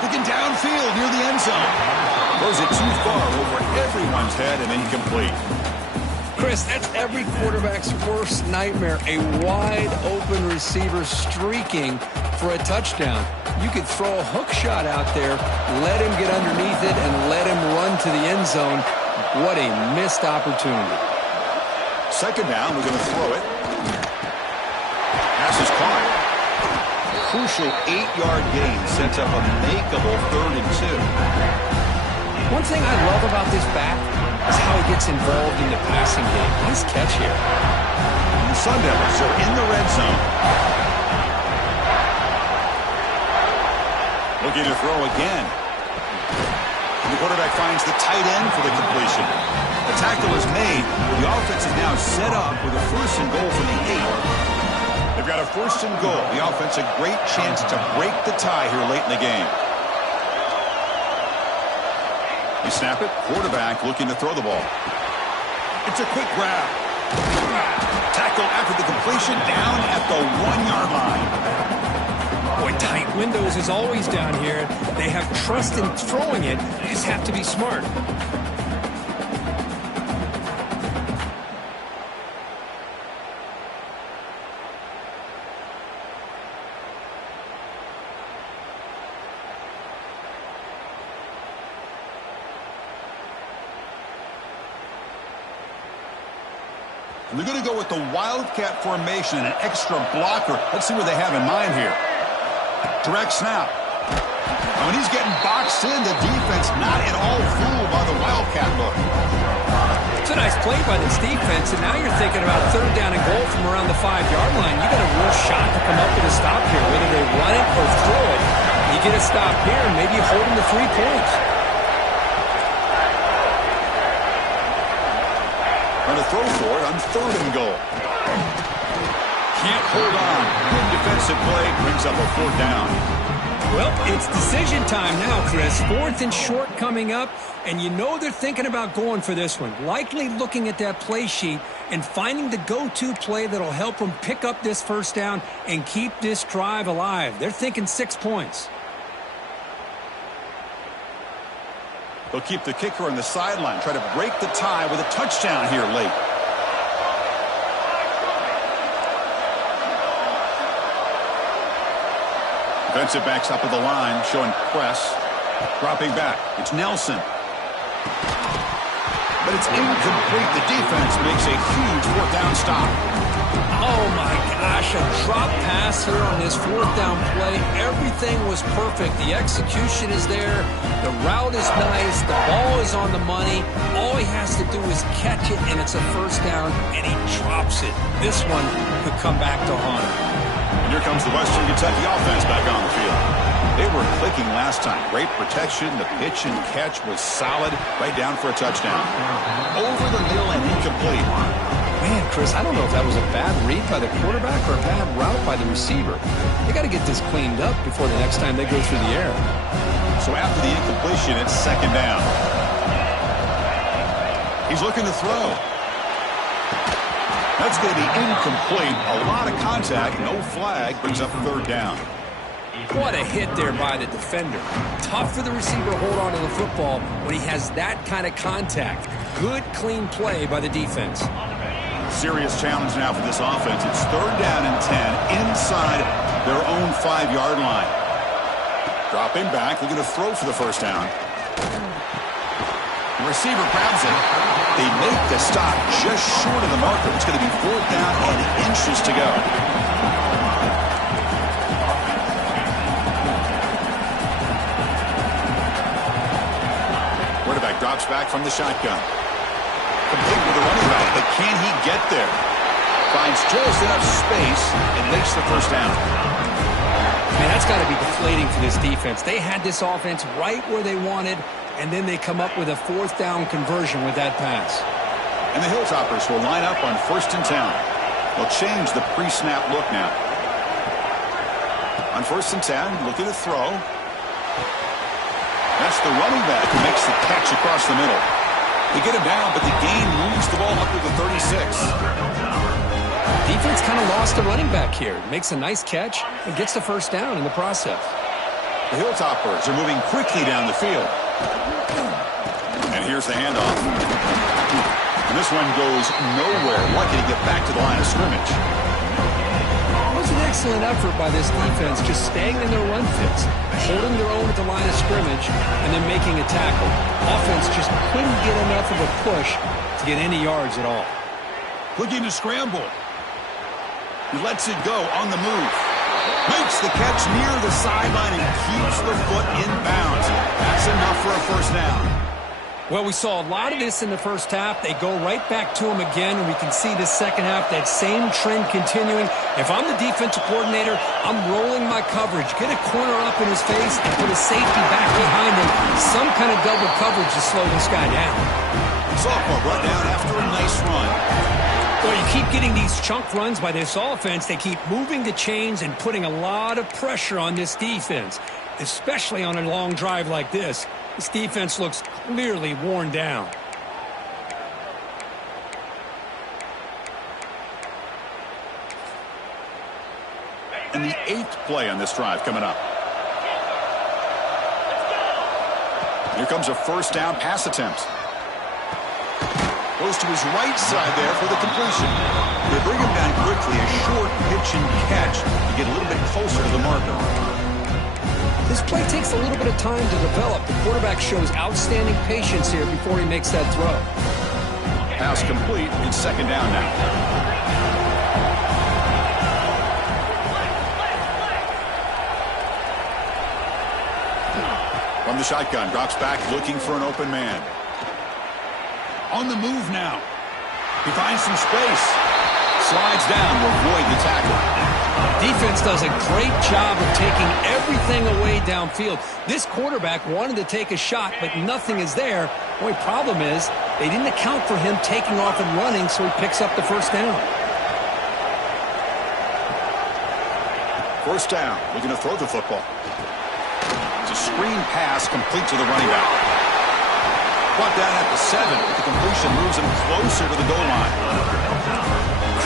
Looking downfield near the end zone. Throws it too far over everyone's head and incomplete. Chris, that's every quarterback's worst nightmare, a wide-open receiver streaking for a touchdown. You could throw a hook shot out there, let him get underneath it, and let him run to the end zone. What a missed opportunity. Second down, we're going to throw it. Pass is caught. Crucial 8-yard gain sets up a makeable 3rd and 2. One thing I love about this back is how he gets involved in the passing game. Nice catch here. And the Sun Devils are in the red zone. Looking to throw again. And the quarterback finds the tight end for the completion. The tackle is made. The offense is now set up with a 1st and goal from the 8. They've got a 1st and goal. The offense a great chance to break the tie here late in the game. You snap it. Quarterback looking to throw the ball. It's a quick grab. Tackle after the completion down at the 1-yard line. Boy, tight windows is always down here. They have trust in throwing it. They just have to be smart. And they're going to go with the Wildcat formation and an extra blocker. Let's see what they have in mind here. Direct snap. And when he's getting boxed in, the defense not at all fooled by the Wildcat look. It's a nice play by this defense, and now you're thinking about 3rd down and goal from around the 5-yard line. You got a real shot to come up with a stop here, whether they run it or throw it. You get a stop here, and maybe you hold them to 3 points. Trying to throw for it on 3rd and goal. Can't hold on. Good defensive play brings up a 4th down. Well, it's decision time now, Chris. 4th and short coming up, and you know they're thinking about going for this one. Likely looking at that play sheet and finding the go-to play that'll help them pick up this 1st down and keep this drive alive. They're thinking 6 points. They'll keep the kicker on the sideline, try to break the tie with a touchdown here late. Defensive backs up at the line, showing press. Dropping back. It's Nelson. But it's incomplete. The defense makes a huge 4th down stop. Oh, my gosh. A drop pass here on this 4th down play. Everything was perfect. The execution is there. The route is nice. The ball is on the money. All he has to do is catch it, and it's a 1st down, and he drops it. This one could come back to haunt him. And here comes the Western Kentucky offense back on the field. They were clicking last time. Great protection. The pitch and catch was solid. Right down for a touchdown. Over the middle and incomplete. Man, Chris, I don't know if that was a bad read by the quarterback or a bad route by the receiver. They got to get this cleaned up before the next time they go through the air. So after the incompletion, it's 2nd down. He's looking to throw. That's going to be incomplete. A lot of contact. No flag. Brings up 3rd down. What a hit there by the defender. Tough for the receiver to hold on to the football when he has that kind of contact. Good, clean play by the defense. Serious challenge now for this offense. It's 3rd down and 10 inside their own 5-yard line. Dropping back. They're going to throw for the 1st down. The receiver grabs it. They make the stop just short of the marker. It's going to be 4th down and inches to go. Quarterback drops back from the shotgun. Complete with the running back, but can he get there? Finds just enough space and makes the 1st down. Man, that's got to be deflating for this defense. They had this offense right where they wanted, and then they come up with a 4th down conversion with that pass. And the Hilltoppers will line up on 1st and 10. They'll change the pre-snap look now. On 1st and 10, looking to throw. That's the running back who makes the catch across the middle. They get him down, but the gain moves the ball up to the 36. Defense kind of lost the running back here. Makes a nice catch and gets the 1st down in the process. The Hilltoppers are moving quickly down the field. And here's the handoff. And this one goes nowhere. Lucky to get back to the line of scrimmage. It was an excellent effort by this defense, just staying in their run fits, holding their own at the line of scrimmage, and then making a tackle. Offense just couldn't get enough of a push to get any yards at all. Looking to scramble. He lets it go on the move. Makes the catch near the sideline and keeps the foot in bounds. That's enough for a first down. Well, we saw a lot of this in the first half. They go right back to him again, and we can see the second half, that same trend continuing. If I'm the defensive coordinator, I'm rolling my coverage. Get a corner up in his face and put a safety back behind him. Some kind of double coverage to slow this guy down. Sophomore run down after a nice run. Well, you keep getting these chunk runs by this offense. They keep moving the chains and putting a lot of pressure on this defense, especially on a long drive like this. This defense looks clearly worn down. And the 8th play on this drive coming up. Here comes a first down pass attempt. Goes to his right side there for the completion. They bring him down quickly, a short pitch and catch to get a little bit closer to the marker. This play takes a little bit of time to develop. The quarterback shows outstanding patience here before he makes that throw. Pass complete. It's second down now. From the shotgun, drops back looking for an open man. On the move now. He finds some space. Slides down to avoid the tackle. Defense does a great job of taking everything away downfield. This quarterback wanted to take a shot, but nothing is there. The only problem is they didn't account for him taking off and running, so he picks up the first down. First down. Looking to throw the football. It's a screen pass complete to the running back. Brought down at the 7. The completion moves him closer to the goal line.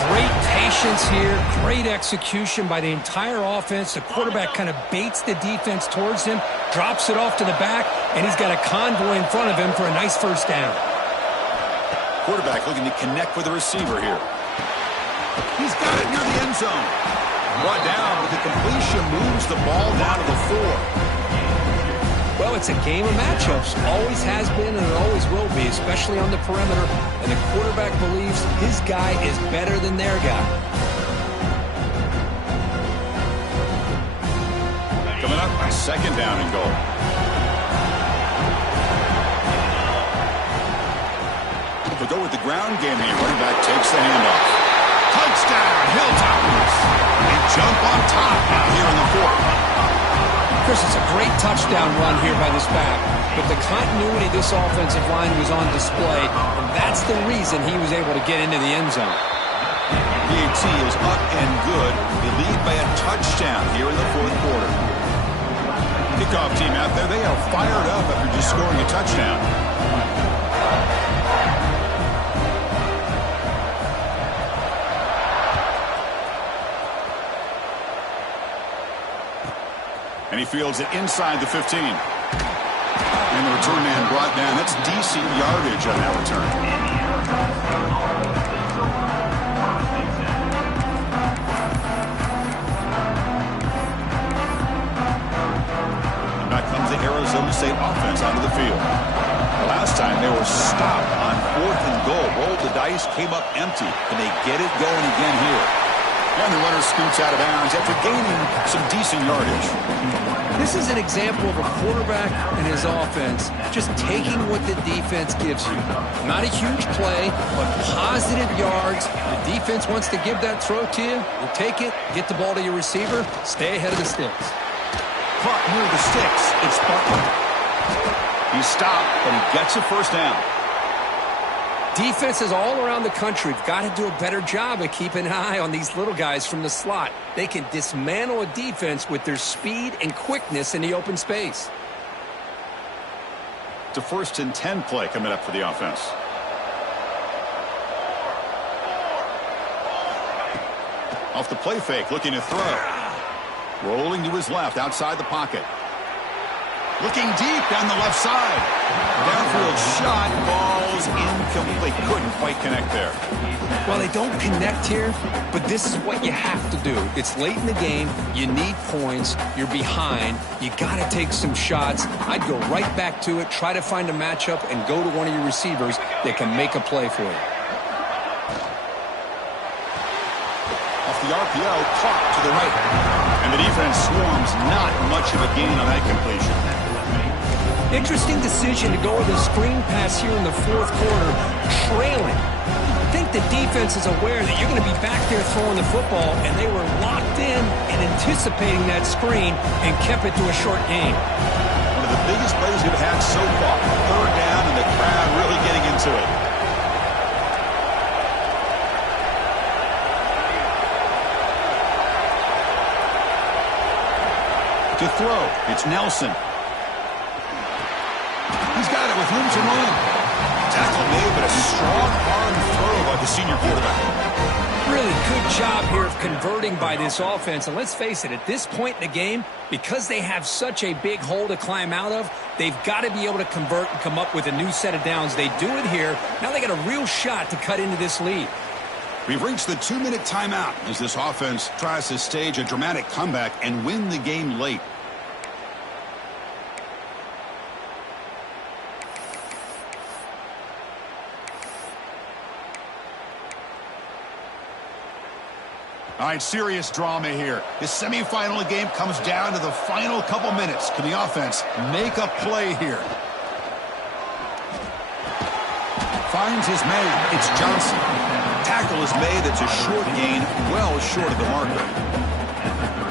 Great patience here, great execution by the entire offense. The quarterback kind of baits the defense towards him, drops it off to the back, and he's got a convoy in front of him for a nice first down. Quarterback looking to connect with the receiver here. He's got it near the end zone. Brought down, but the completion moves the ball down to the 4. Well, it's a game of matchups. Always has been and it always will be, especially on the perimeter. And the quarterback believes his guy is better than their guy. Coming up, second down and goal. To go with the ground game, the running back takes the handoff. Touchdown, Hilltoppers. They jump on top out here in the 4th. Chris, it's a great touchdown run here by this back, but the continuity of this offensive line was on display, and that's the reason he was able to get into the end zone. PAT is up and good. They lead by a touchdown here in the 4th quarter. Kickoff team out there, they are fired up after just scoring a touchdown. And he fields it inside the 15. And the return man brought down. That's decent yardage on that return. And back comes the Arizona State offense onto the field. The last time they were stopped on 4th and goal. Rolled the dice, came up empty. Can they get it going again here? And the runner scoots out of bounds after gaining some decent yardage. This is an example of a quarterback and his offense just taking what the defense gives you. Not a huge play, but positive yards. The defense wants to give that throw to you. You take it, get the ball to your receiver, stay ahead of the sticks. Caught near the sticks. It's Butler. He stopped, but he gets a first down. Defenses all around the country have got to do a better job of keeping an eye on these little guys from the slot. They can dismantle a defense with their speed and quickness in the open space. It's a 1st and 10 play coming up for the offense. Off the play fake, looking to throw. Rolling to his left, outside the pocket. Looking deep down the left side. Downfield shot falls was incomplete. Couldn't quite connect there. Well, they don't connect here, but this is what you have to do. It's late in the game. You need points. You're behind. You got to take some shots. I'd go right back to it, try to find a matchup, and go to one of your receivers that can make a play for you. Off the RPO, caught to the right. And the defense swarms. Not much of a gain on that completion. Interesting decision to go with a screen pass here in the fourth quarter, trailing. I think the defense is aware that you're going to be back there throwing the football, and they were locked in and anticipating that screen and kept it to a short gain. One of the biggest plays we've had so far. Third down, and the crowd really getting into it. To throw, it's Nelson. He's got it with room to run. Tackle made, but a strong arm throw by the senior quarterback. Really good job here of converting by this offense. And let's face it, at this point in the game, because they have such a big hole to climb out of, they've got to be able to convert and come up with a new set of downs. They do it here. Now they got a real shot to cut into this lead. We've reached the 2-minute timeout as this offense tries to stage a dramatic comeback and win the game late. All right, serious drama here. This semifinal game comes down to the final couple minutes. Can the offense make a play here? Finds his man. It's Johnson. Tackle is made. It's a short gain, well short of the marker.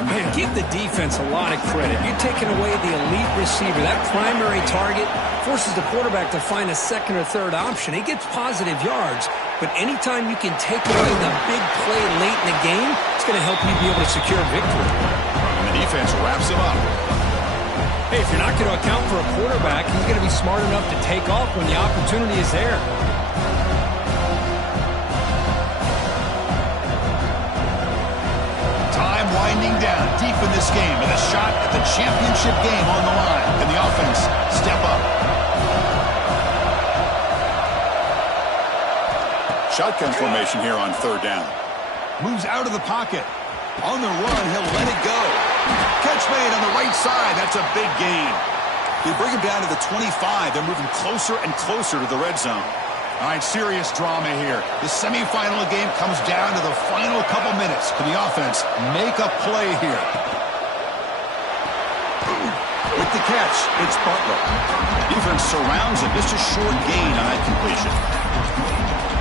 Man, give the defense a lot of credit. You're taking away the elite receiver. That primary target forces the quarterback to find a second or third option. He gets positive yards, but anytime you can take away the big play late in the game, it's going to help you be able to secure victory. And the defense wraps him up. Hey, if you're not going to account for a quarterback, he's going to be smart enough to take off when the opportunity is there. Time winding down deep in this game with a shot at the championship game on the line. Can the offense step up? Shotgun formation here on third down. Moves out of the pocket. On the run, he'll let it go. Catch made on the right side. That's a big gain. They bring him down to the 25. They're moving closer and closer to the red zone. All right, serious drama here. The semifinal game comes down to the final couple minutes. Can the offense make a play here? With the catch, it's Butler. Defense surrounds him. Just a short gain on that completion.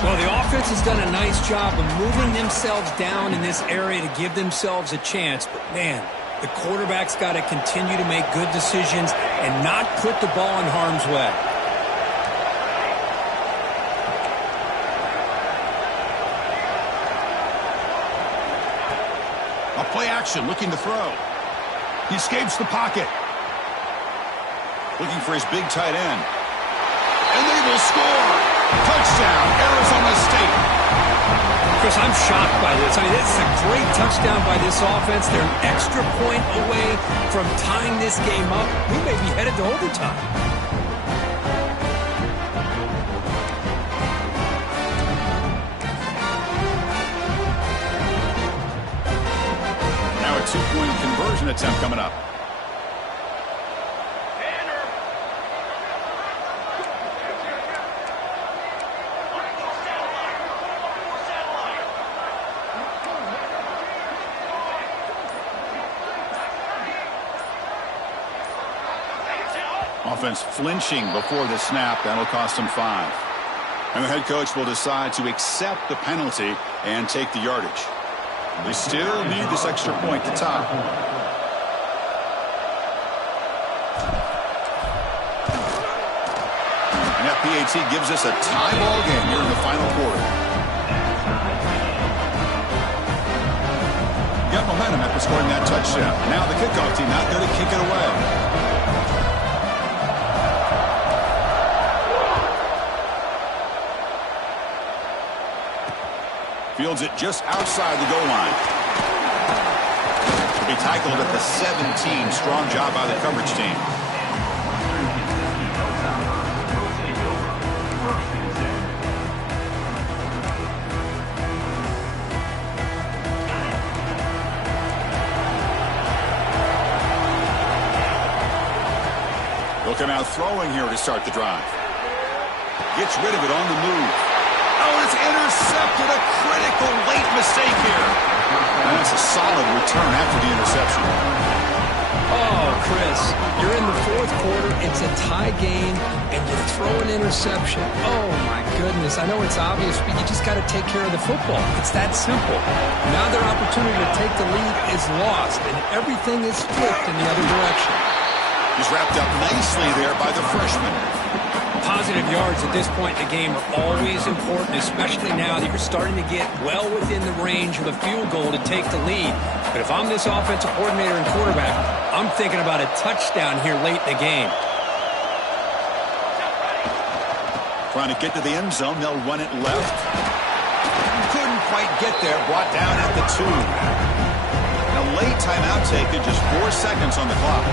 Well, the offense has done a nice job of moving themselves down in this area to give themselves a chance. But, man, the quarterback's got to continue to make good decisions and not put the ball in harm's way. A play action, looking to throw. He escapes the pocket. Looking for his big tight end. And they will score. Touchdown, Arizona State. Chris, I'm shocked by this. I mean, this is a great touchdown by this offense. They're an extra point away from tying this game up. We may be headed to overtime. Now a two-point conversion attempt coming up. Offense flinching before the snap. That'll cost them 5. And the head coach will decide to accept the penalty and take the yardage. They still need this extra point to tie. And that PAT gives us a tie ball game here in the final quarter. Got momentum after scoring that touchdown. Now the kickoff team out there to kick it away. Fields it just outside the goal line. He'll be tackled at the 17. Strong job by the coverage team. He'll come out throwing here to start the drive. Gets rid of it on the move. Oh, it's intercepted. A critical late mistake here. And that's a solid return after the interception. Oh, Chris, you're in the fourth quarter. It's a tie game, and you throw an interception. Oh, my goodness. I know it's obvious, but you just got to take care of the football. It's that simple. Now their opportunity to take the lead is lost, and everything is flipped in the other direction. He's wrapped up nicely there by the freshman. Positive yards at this point in the game are always important, especially now that you're starting to get well within the range of a field goal to take the lead. But if I'm this offensive coordinator and quarterback, I'm thinking about a touchdown here late in the game. Trying to get to the end zone. They'll run it left. Couldn't quite get there. Brought down at the 2. A late timeout taken, just 4 seconds on the clock.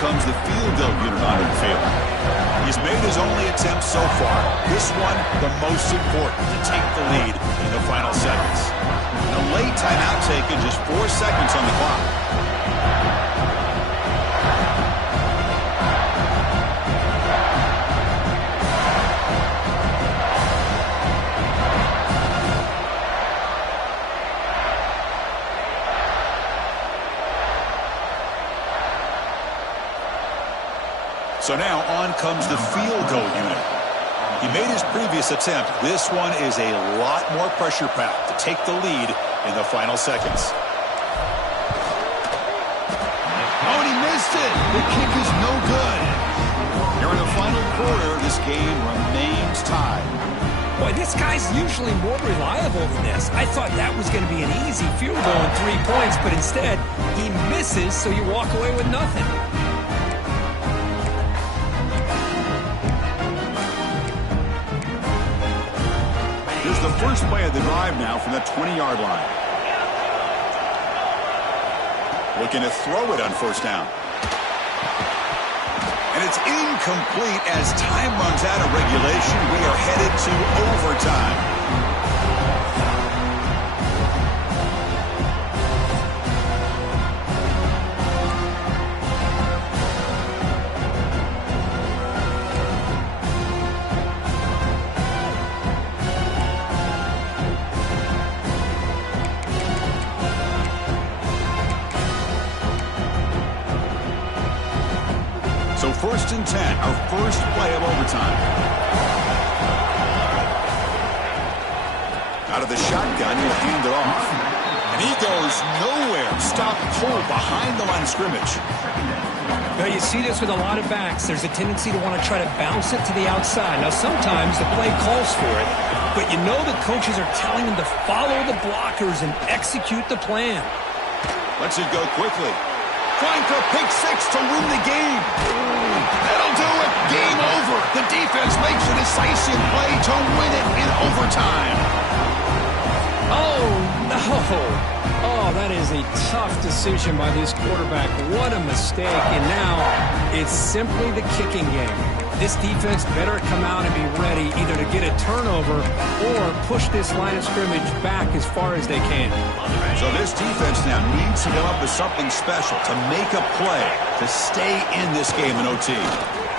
Comes the field goal unit onto the field. He's made his only attempt so far. This one, the most important, to take the lead in the final seconds. A late timeout taken, just 4 seconds on the clock. So now on comes the field goal unit. He made his previous attempt. This one is a lot more pressure packed to take the lead in the final seconds. Oh, and he missed it. The kick is no good. Here in the final quarter, this game remains tied. Boy, this guy's usually more reliable than this. I thought that was going to be an easy field goal and 3 points, but instead, he misses, so you walk away with nothing. Here's the first play of the drive now from the 20-yard line. Looking to throw it on first down. And it's incomplete as time runs out of regulation. We are headed to overtime. So 1st and 10, our first play of overtime. Out of the shotgun, he'll hand it off. And he goes nowhere. Stopped cold behind the line of scrimmage. Now, you see this with a lot of backs. There's a tendency to want to try to bounce it to the outside. Now, sometimes the play calls for it, but you know the coaches are telling them to follow the blockers and execute the plan. Lets it go quickly. Trying for a pick 6 to win the game. That'll do it. Game over. The defense makes a decisive play to win it in overtime. Oh, no. Oh, that is a tough decision by this quarterback. What a mistake. And now it's simply the kicking game. This defense better come out and be ready either to get a turnover or push this line of scrimmage back as far as they can. So this defense now needs to come up with something special to make a play to stay in this game in OT.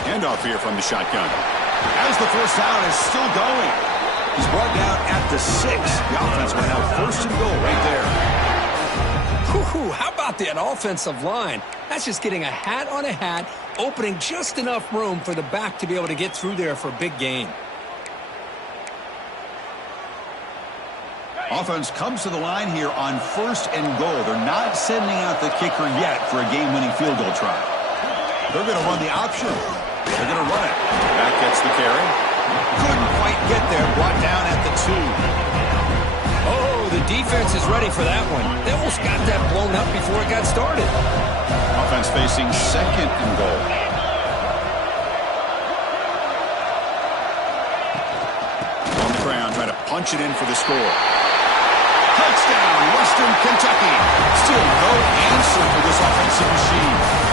Handoff here from the shotgun. As the first down is still going. He's brought down at the 6. The offense will have 1st and goal right there. Whew, how about that offensive line? That's just getting a hat on a hat, opening just enough room for the back to be able to get through there for a big gain. Offense comes to the line here on 1st and goal. They're not sending out the kicker yet for a game-winning field goal try. They're going to run the option. They're going to run it. Back gets the carry. Couldn't quite get there. Brought down at the 2. Oh, the defense is ready for that one. They almost got that blown up before it got started. Offense facing 2nd and goal. On the ground, trying to punch it in for the score. Touchdown, Western Kentucky. Still no answer for this offensive machine.